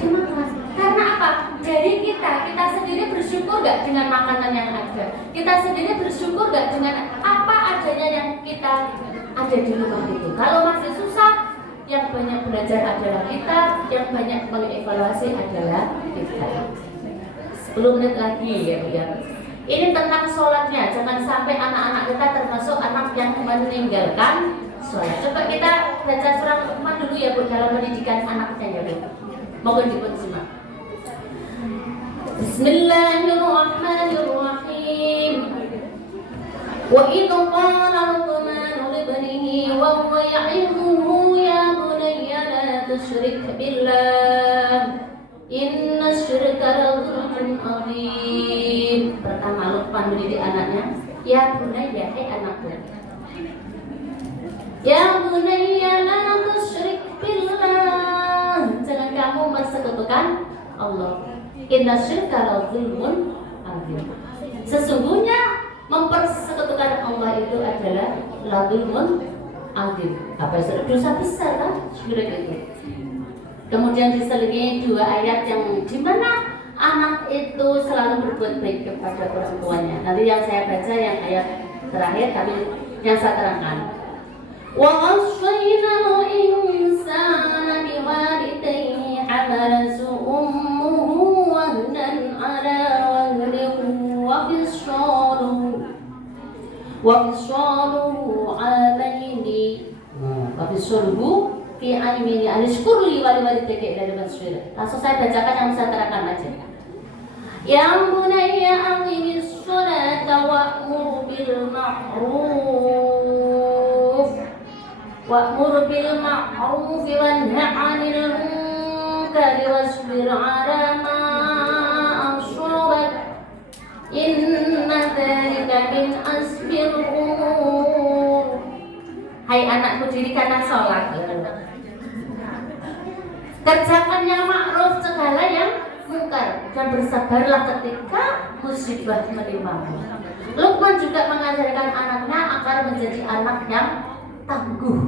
dimakan. Karena apa? Jadi kita sendiri bersyukur nggak dengan makanan yang ada. Kita sendiri bersyukur nggak dengan apa adanya yang kita ada di rumah itu. Kalau masih susah, yang banyak belajar adalah kita, yang banyak mengevaluasi adalah kita. 10 menit lagi ya Bu ya. Ini tentang sholatnya, jangan sampai anak-anak kita termasuk anak yang meninggalkan sholat. Coba kita baca surah Luqman dulu ya Bu, dalam pendidikan anaknya ya Bu. Mohon disimak. Bismillahirrahmanirrahim. Wa idh qala Luqman libnihi wa huwa ya'idhuhu ya bunayya la tusyrik billah. Inna syirka la-dzulmun 'adzim. Pertama Luqman mendidik anaknya, ya bunayya, hai anakku. Ya bunayya la tusyrik billah. Jangan kamu mensekutukan Allah. Inna syirka la-dzulmun 'adzim. Sesungguhnya mempersekutukan Allah itu adalah la-dzulmun 'adzim. Apa itu? Dosa besar kan? Syirik itu. Kemudian diselingi 2 ayat yang dimana anak itu selalu berbuat baik kepada orang tuanya. Nanti yang saya baca yang ayat terakhir, tapi yang saya terangkan. Wa wasfaynal insana biwalidayhi hamalathu ummuhu wahnan ala wahnin wa fisaluhu amaini wa fisaluhu fi aimini alishkurli wali-walidayka ila al-masjid. Langsung saya bacakan yang saya terangkan aja. Ya bunayya aqimis sholata wa'mur bil ma'ruf wanha 'anil munkari wasbir 'ala ma asabak. Inna dzalika min azmil umur. Hai anakku, dirikanlah sholat. Kerjakan yang ma'ruf, segala yang mungkar, dan bersabarlah ketika musibah menimpamu. Luqman juga mengajarkan anaknya agar menjadi anak yang tangguh,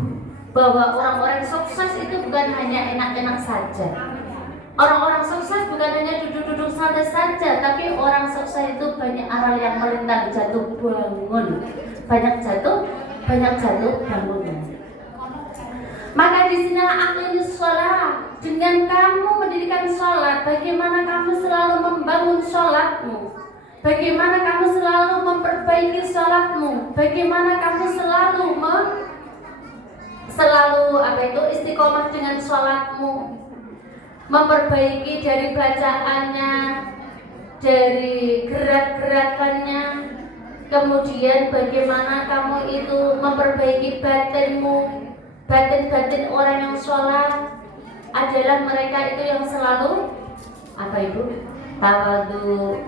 bahwa orang-orang sukses itu bukan hanya enak-enak saja. Orang-orang sukses bukan hanya duduk-duduk santai saja, tapi orang sukses itu banyak aral yang melintang, jatuh bangun, banyak jatuh bangunnya. Maka di sinilah aqimus shalah. Dengan kamu mendirikan sholat, bagaimana kamu selalu membangun sholatmu, bagaimana kamu selalu memperbaiki sholatmu, bagaimana kamu selalu istiqomah dengan sholatmu, memperbaiki dari bacaannya, dari gerak-gerakannya, Kemudian bagaimana kamu itu memperbaiki batinmu. Batin-batin orang yang sholat adalah mereka itu yang selalu apa ibu? Tawadhu,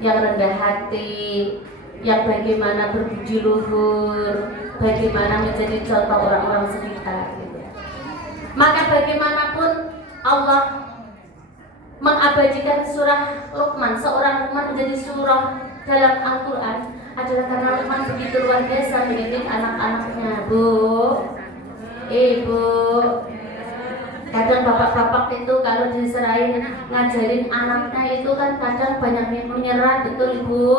yang rendah hati, yang bagaimana berbudi luhur, bagaimana menjadi contoh orang-orang sekitar gitu. Maka bagaimanapun Allah mengabadikan surah Luqman, seorang Luqman menjadi surah dalam Al-Quran adalah karena Luqman begitu luar biasa mendidik anak-anaknya. Bu, ibu, kadang bapak-bapak itu kalau diserahin ngajarin anaknya itu kan kadang banyak menyerah, betul ibu.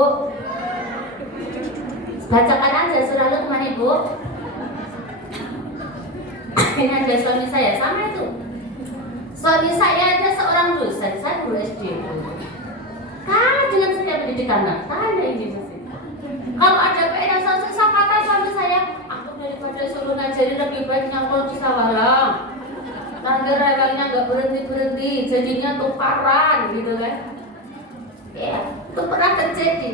Bacakan aja surah Luqman ibu. Ini ada suami saya sama itu. Suami saya ada seorang dosen, saya guru SD. Kalah dengan setiap pendidik anak, tanya ini masih. Kalau ada PR yang susah kata suami saya, aku daripada suruh ngajarin lebih baik nyangkul di sawah. Nanti rewelnya nggak berhenti, jadinya tukaran gitu kan. Ya, itu pernah terjadi.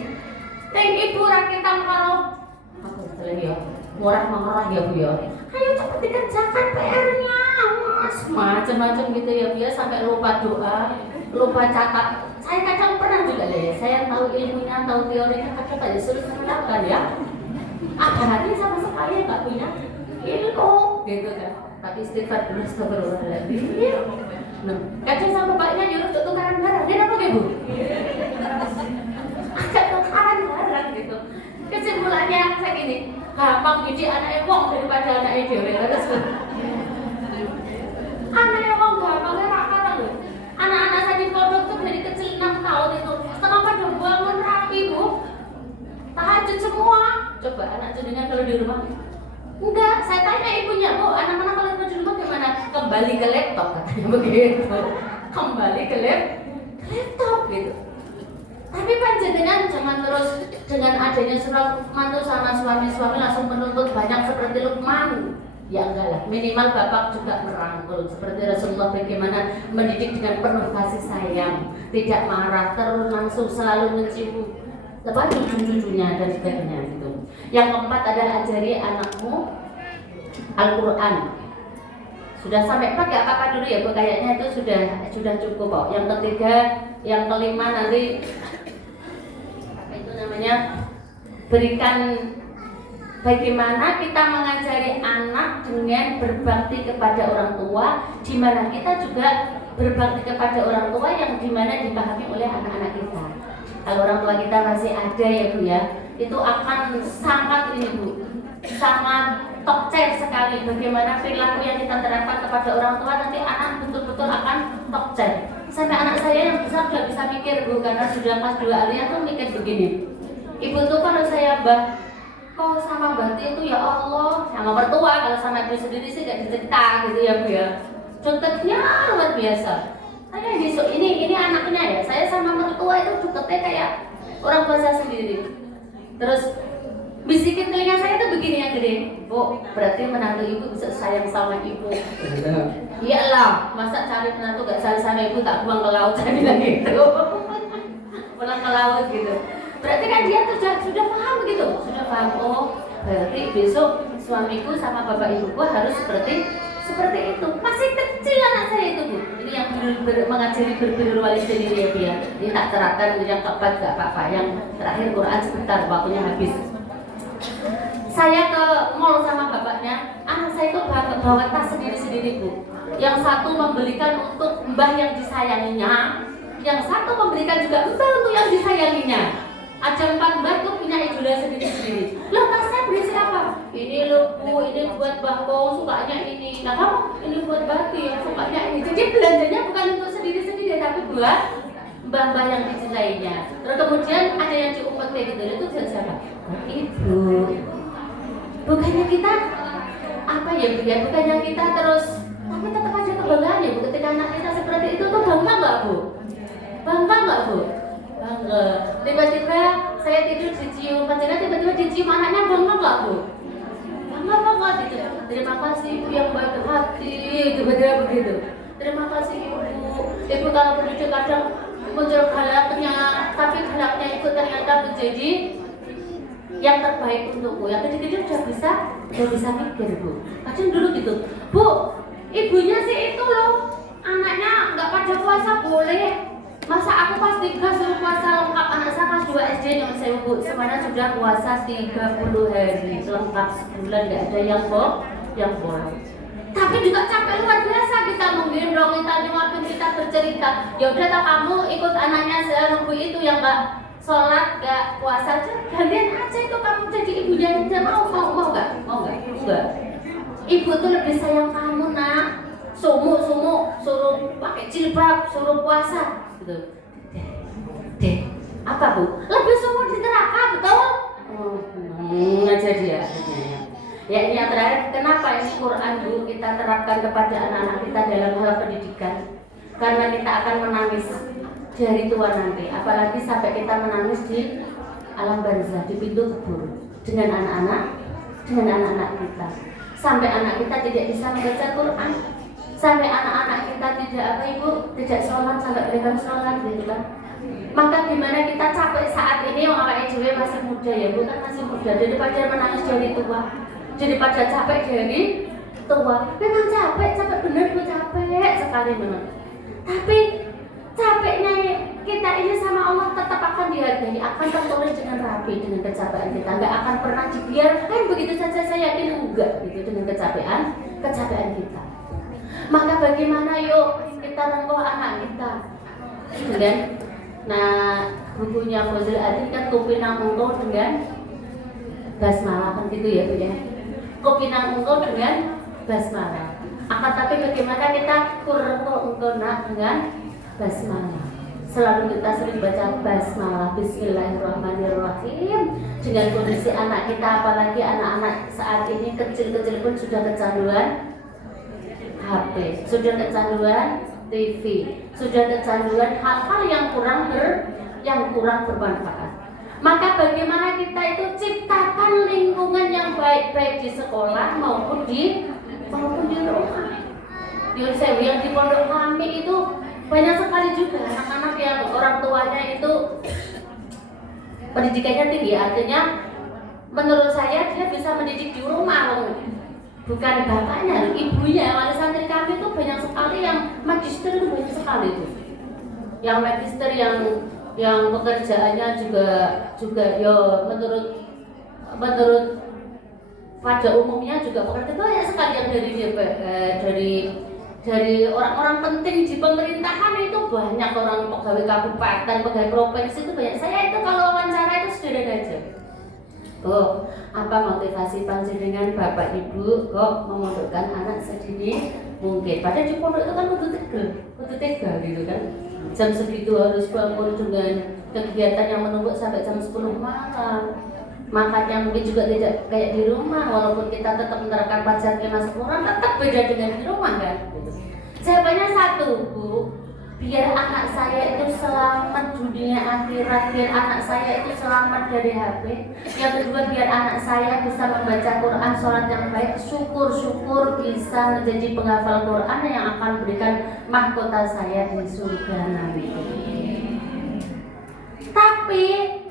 Teng ibu rakitan karo aku setelah ya, murah mengarah ya bu ya. Ayo cepat dikerjakan PR-nya, mas. Macam-macam gitu ya bu ya, sampai lupa doa, lupa catat. Saya kadang pernah juga deh, saya tahu ilmunya, tahu teorinya, kadang kayak sulit melakukan ya. Apa hati sama sekali nggak punya ilmu, gitu kan. Tapi istighfar dulu, astagfirullahaladzim. Nah, kadang sama bapaknya nyuruh untuk tukaran barang, dia apa bu? Ada tukaran barang gitu. Kesimpulannya saya gini, gampang didik anaknya wong daripada anaknya dewe. Terus anaknya wong gampangnya raka loh. Anak-anak saya di pondok tuh dari kecil 6 tahun itu setengah pada bangun rapi bu, tahajud semua. Coba anak jenengan kalau di rumah enggak, saya tanya ibunya, bu anak-anak kalau di rumah gimana? Kembali ke laptop katanya begitu. Kembali ke laptop gitu. Tapi panjenengan jangan terus dengan adanya surah Luqman tuh sama suami-suami langsung menuntut banyak seperti Luqman. Ya enggak lah, minimal bapak juga merangkul seperti Rasulullah bagaimana mendidik dengan penuh kasih sayang, tidak marah, terus langsung selalu mencium lepas cucu-cucunya dan sebagainya gitu. Yang keempat adalah ajari anakmu Al-Quran. Sudah sampai empat gak apa-apa dulu ya bu, kayaknya itu sudah cukup kok. Yang ketiga, yang kelima nanti apa itu namanya, berikan bagaimana kita mengajari anak dengan berbakti kepada orang tua, di mana kita juga berbakti kepada orang tua yang dimana dipahami oleh anak-anak kita. Kalau orang tua kita masih ada ya bu ya, itu akan sangat ini bu, sangat tokcer sekali bagaimana perilaku yang kita terapkan kepada orang tua, nanti anak betul-betul akan tokcer. Sampai anak saya yang besar sudah bisa mikir bu, karena sudah kelas 2 aliyah tuh mikir begini, ibu tuh kalau saya kok sama berarti itu ya Allah, sama mertua, kalau sama ibu sendiri sih gak dicerita gitu ya bu ya, contohnya luar biasa. Saya besok ini anaknya ya, saya sama mertua itu cuketnya kayak orang tua saya sendiri. Terus bisikin telinga saya tuh begini yang gede, bu berarti menantu ibu bisa sayang sama ibu. Iyalah, masa cari menantu gak sayang sama ibu tak buang ke laut, saya bilang gitu. Pulang ke laut gitu. Berarti kan dia tuh sudah paham gitu, sudah paham. Oh berarti besok suamiku sama bapak ibuku harus seperti itu. Masih kecil anak saya itu bu. Ini yang mengajari berbirrul walidain ya bu ya. Ini tak terapkan, yang keempat gak apa-apa. Yang terakhir Quran sebentar, waktunya habis. Saya ke mall sama bapaknya, anak saya itu bawa tas sendiri-sendiri bu. Yang satu membelikan untuk mbah yang disayanginya, yang satu memberikan juga mbah untuk yang disayanginya. Ada 4 mbah tuh punya idola sendiri-sendiri. Loh tasnya berisi apa? Ini loh bu, ini buat bangkong sukanya ini. Nah kamu ini buat Bati yang sukanya ini. Jadi belanjanya bukan untuk sendiri-sendiri tapi buat mbah-mbah yang dicintainya. Terus kemudian ada yang diumpet kayak gitu, itu siapa? Ibu. Bukannya kita apa ya bu ya? Bukannya kita terus, tapi tetap aja kebanggaan ya bu. Ketika anak kita seperti itu tuh bangga nggak bu? Bangga nggak bu? Bangga. Tiba-tiba saya tidur dicium, pacarnya tiba-tiba dicium anaknya, bangga nggak bu? Bangga banget gitu. Terima kasih ibu yang baik hati, tiba-tiba begitu. Terima kasih ibu. Ibu kalau berduduk kadang muncul galaknya, tapi galaknya itu ternyata menjadi yang terbaik untukmu. Yang gede-gede udah bisa mikir, Bu. Kadang dulu gitu, Bu, ibunya sih itu loh, anaknya nggak pada puasa boleh. Masa aku pas 3 suruh puasa lengkap, anak saya pas 2 SD yang saya, Bu, semuanya sudah puasa 30 hari lengkap sebulan, nggak ada yang bolong. Tapi juga capek luar biasa, kita menggendong, kita nyuapin, kita bercerita. Ya udah, tak kamu ikut anaknya serubu itu yang nggak sholat, nggak puasa aja, gantian aja itu kamu jadi ibunya aja. Mau nggak? Ibu tuh lebih sayang kamu, nak. Suruh pakai jilbab, suruh puasa, gitu. Deh, apa, Bu? Lebih sumur di neraka, betul? Aja dia. Ya, ini yang terakhir, kenapa ini Quran, Bu, kita terapkan kepada anak-anak kita dalam hal pendidikan? Karena kita akan menangis dari tua nanti, apalagi sampai kita menangis di alam barzah, di pintu kubur dengan anak-anak kita. Sampai anak kita tidak bisa membaca Quran, sampai anak-anak kita tidak sholat, sampai mereka sholat, gitu kan. Maka gimana kita capek saat ini, orang EJW masih muda ya, Bu, kan masih muda, daripada menangis dari tua, daripada capek dari tua. Memang capek bener, Bu, capek sekali memang. Tapi capeknya kita ini sama Allah tetap akan dihargai, akan tertulis dengan rapi dengan kecapean kita, nggak akan pernah dibiarkan begitu saja. Saya yakin enggak gitu dengan kecapean kita. Maka bagaimana yuk kita rengkuh anak kita, kan? Nah, bukunya Fazil Adi kan Kupinang Engkau dengan basmalah, kan gitu ya, Bu ya. Kupinang Engkau dengan basmalah. Akan tapi bagaimana kita kurengkuh engkau nak dengan basmalah. Selalu kita sering baca basmalah, bismillahirrahmanirrahim. Dengan kondisi anak kita, apalagi anak-anak saat ini kecil-kecil pun sudah kecanduan HP, sudah kecanduan TV, sudah kecanduan hal-hal yang kurang bermanfaat. Maka bagaimana kita itu ciptakan lingkungan yang baik di sekolah maupun di rumah. Yang di pondok kami itu banyak sekali juga anak-anak yang orang tuanya itu pendidikannya tinggi, artinya menurut saya dia bisa mendidik di rumah, bukan bapaknya, ibunya. Wali santri kami itu banyak sekali yang magister, itu banyak sekali itu, yang magister yang pekerjaannya juga ya menurut pada umumnya juga pekerja banyak sekali yang dari orang-orang penting di pemerintahan itu banyak, orang pegawai kabupaten, pegawai provinsi itu banyak. Saya itu kalau wawancara itu sederhana aja. Kok apa motivasi panjenengan Bapak Ibu kok memondokkan anak sedini mungkin? Padahal di pondok itu kan kudu tegal gitu kan. Jam segitu harus bangun dengan kegiatan yang menumpuk sampai jam 10 malam. Makannya mungkin juga tidak kayak di rumah, walaupun kita tetap menerapkan pajak lima sempurna, tetap beda dengan di rumah kan. Jawabannya satu, Bu, biar anak saya itu selamat dunia akhirat, biar anak saya itu selamat dari HP. Yang kedua, biar anak saya bisa membaca Quran, sholat yang baik, syukur bisa menjadi penghafal Quran yang akan memberikan mahkota saya di surga nanti. Tapi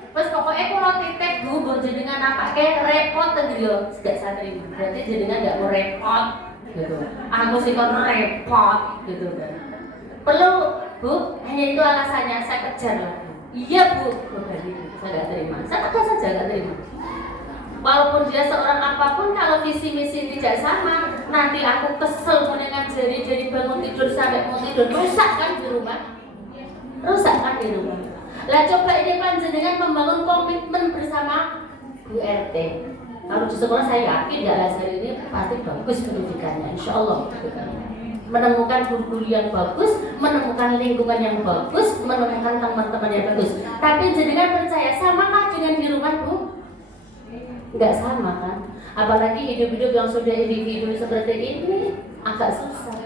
terus pokoknya kalau titik Bu, jenengan apa kayak repot tadi yo, tidak saya terima. Berarti jenengan nggak mau repot, gitu. Aku sih kan repot, gitu kan. Perlu Bu, hanya itu alasannya saya kejar lah. Iya Bu, berarti saya nggak terima. Saya tegas saja nggak terima. Walaupun dia seorang apapun, kalau visi misi tidak sama, nanti aku kesel dengan jari bangun tidur sampai mau tidur, rusak kan di rumah. Lah coba ini panjenengan membangun komitmen bersama Bu RT. Kalau di sekolah saya yakin Al-Azhar ini pasti bagus pendidikannya, insya Allah. Menemukan guru yang bagus, menemukan lingkungan yang bagus, menemukan teman-teman yang bagus. Tapi jenengan percaya samakah dengan di rumah, Bu? Enggak sama kan? Apalagi hidup-hidup yang sudah individu seperti ini agak susah.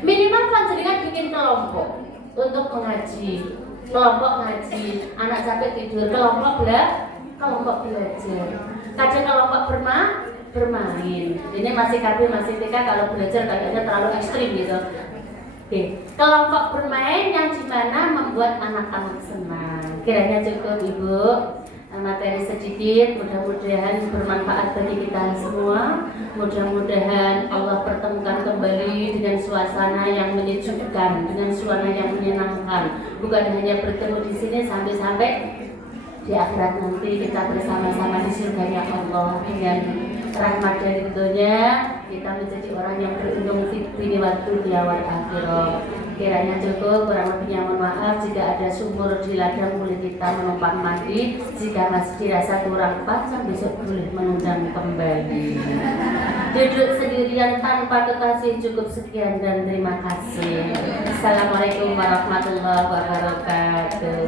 Minimal panjenengan bikin kelompok untuk mengaji. Kelompok ngaji, anak capek tidur, kelompok belajar, kadang kelompok bermain. Ini masih KB, masih TK, kalau belajar kayaknya terlalu ekstrim gitu. Oke. Kelompok bermain yang dimana membuat anak-anak senang. Kiranya cukup Ibu. materi sedikit, mudah-mudahan bermanfaat bagi kita semua. Mudah-mudahan Allah pertemukan kembali dengan suasana yang menyejukkan, dengan suasana yang menyenangkan. Bukan hanya bertemu di sini, sampai-sampai di akhirat nanti kita bersama-sama di surganya Allah dengan rahmat dari dunia, kita menjadi orang yang beruntung di dunia wal akhirah. Kiranya cukup, kurang lebihnya mohon maaf. Jika ada sumur di ladang boleh kita menumpang mandi. Jika masih dirasa kurang pasang besok boleh menundang kembali. Duduk sendirian tanpa kekasih cukup sekian dan terima kasih. Assalamualaikum warahmatullahi wabarakatuh.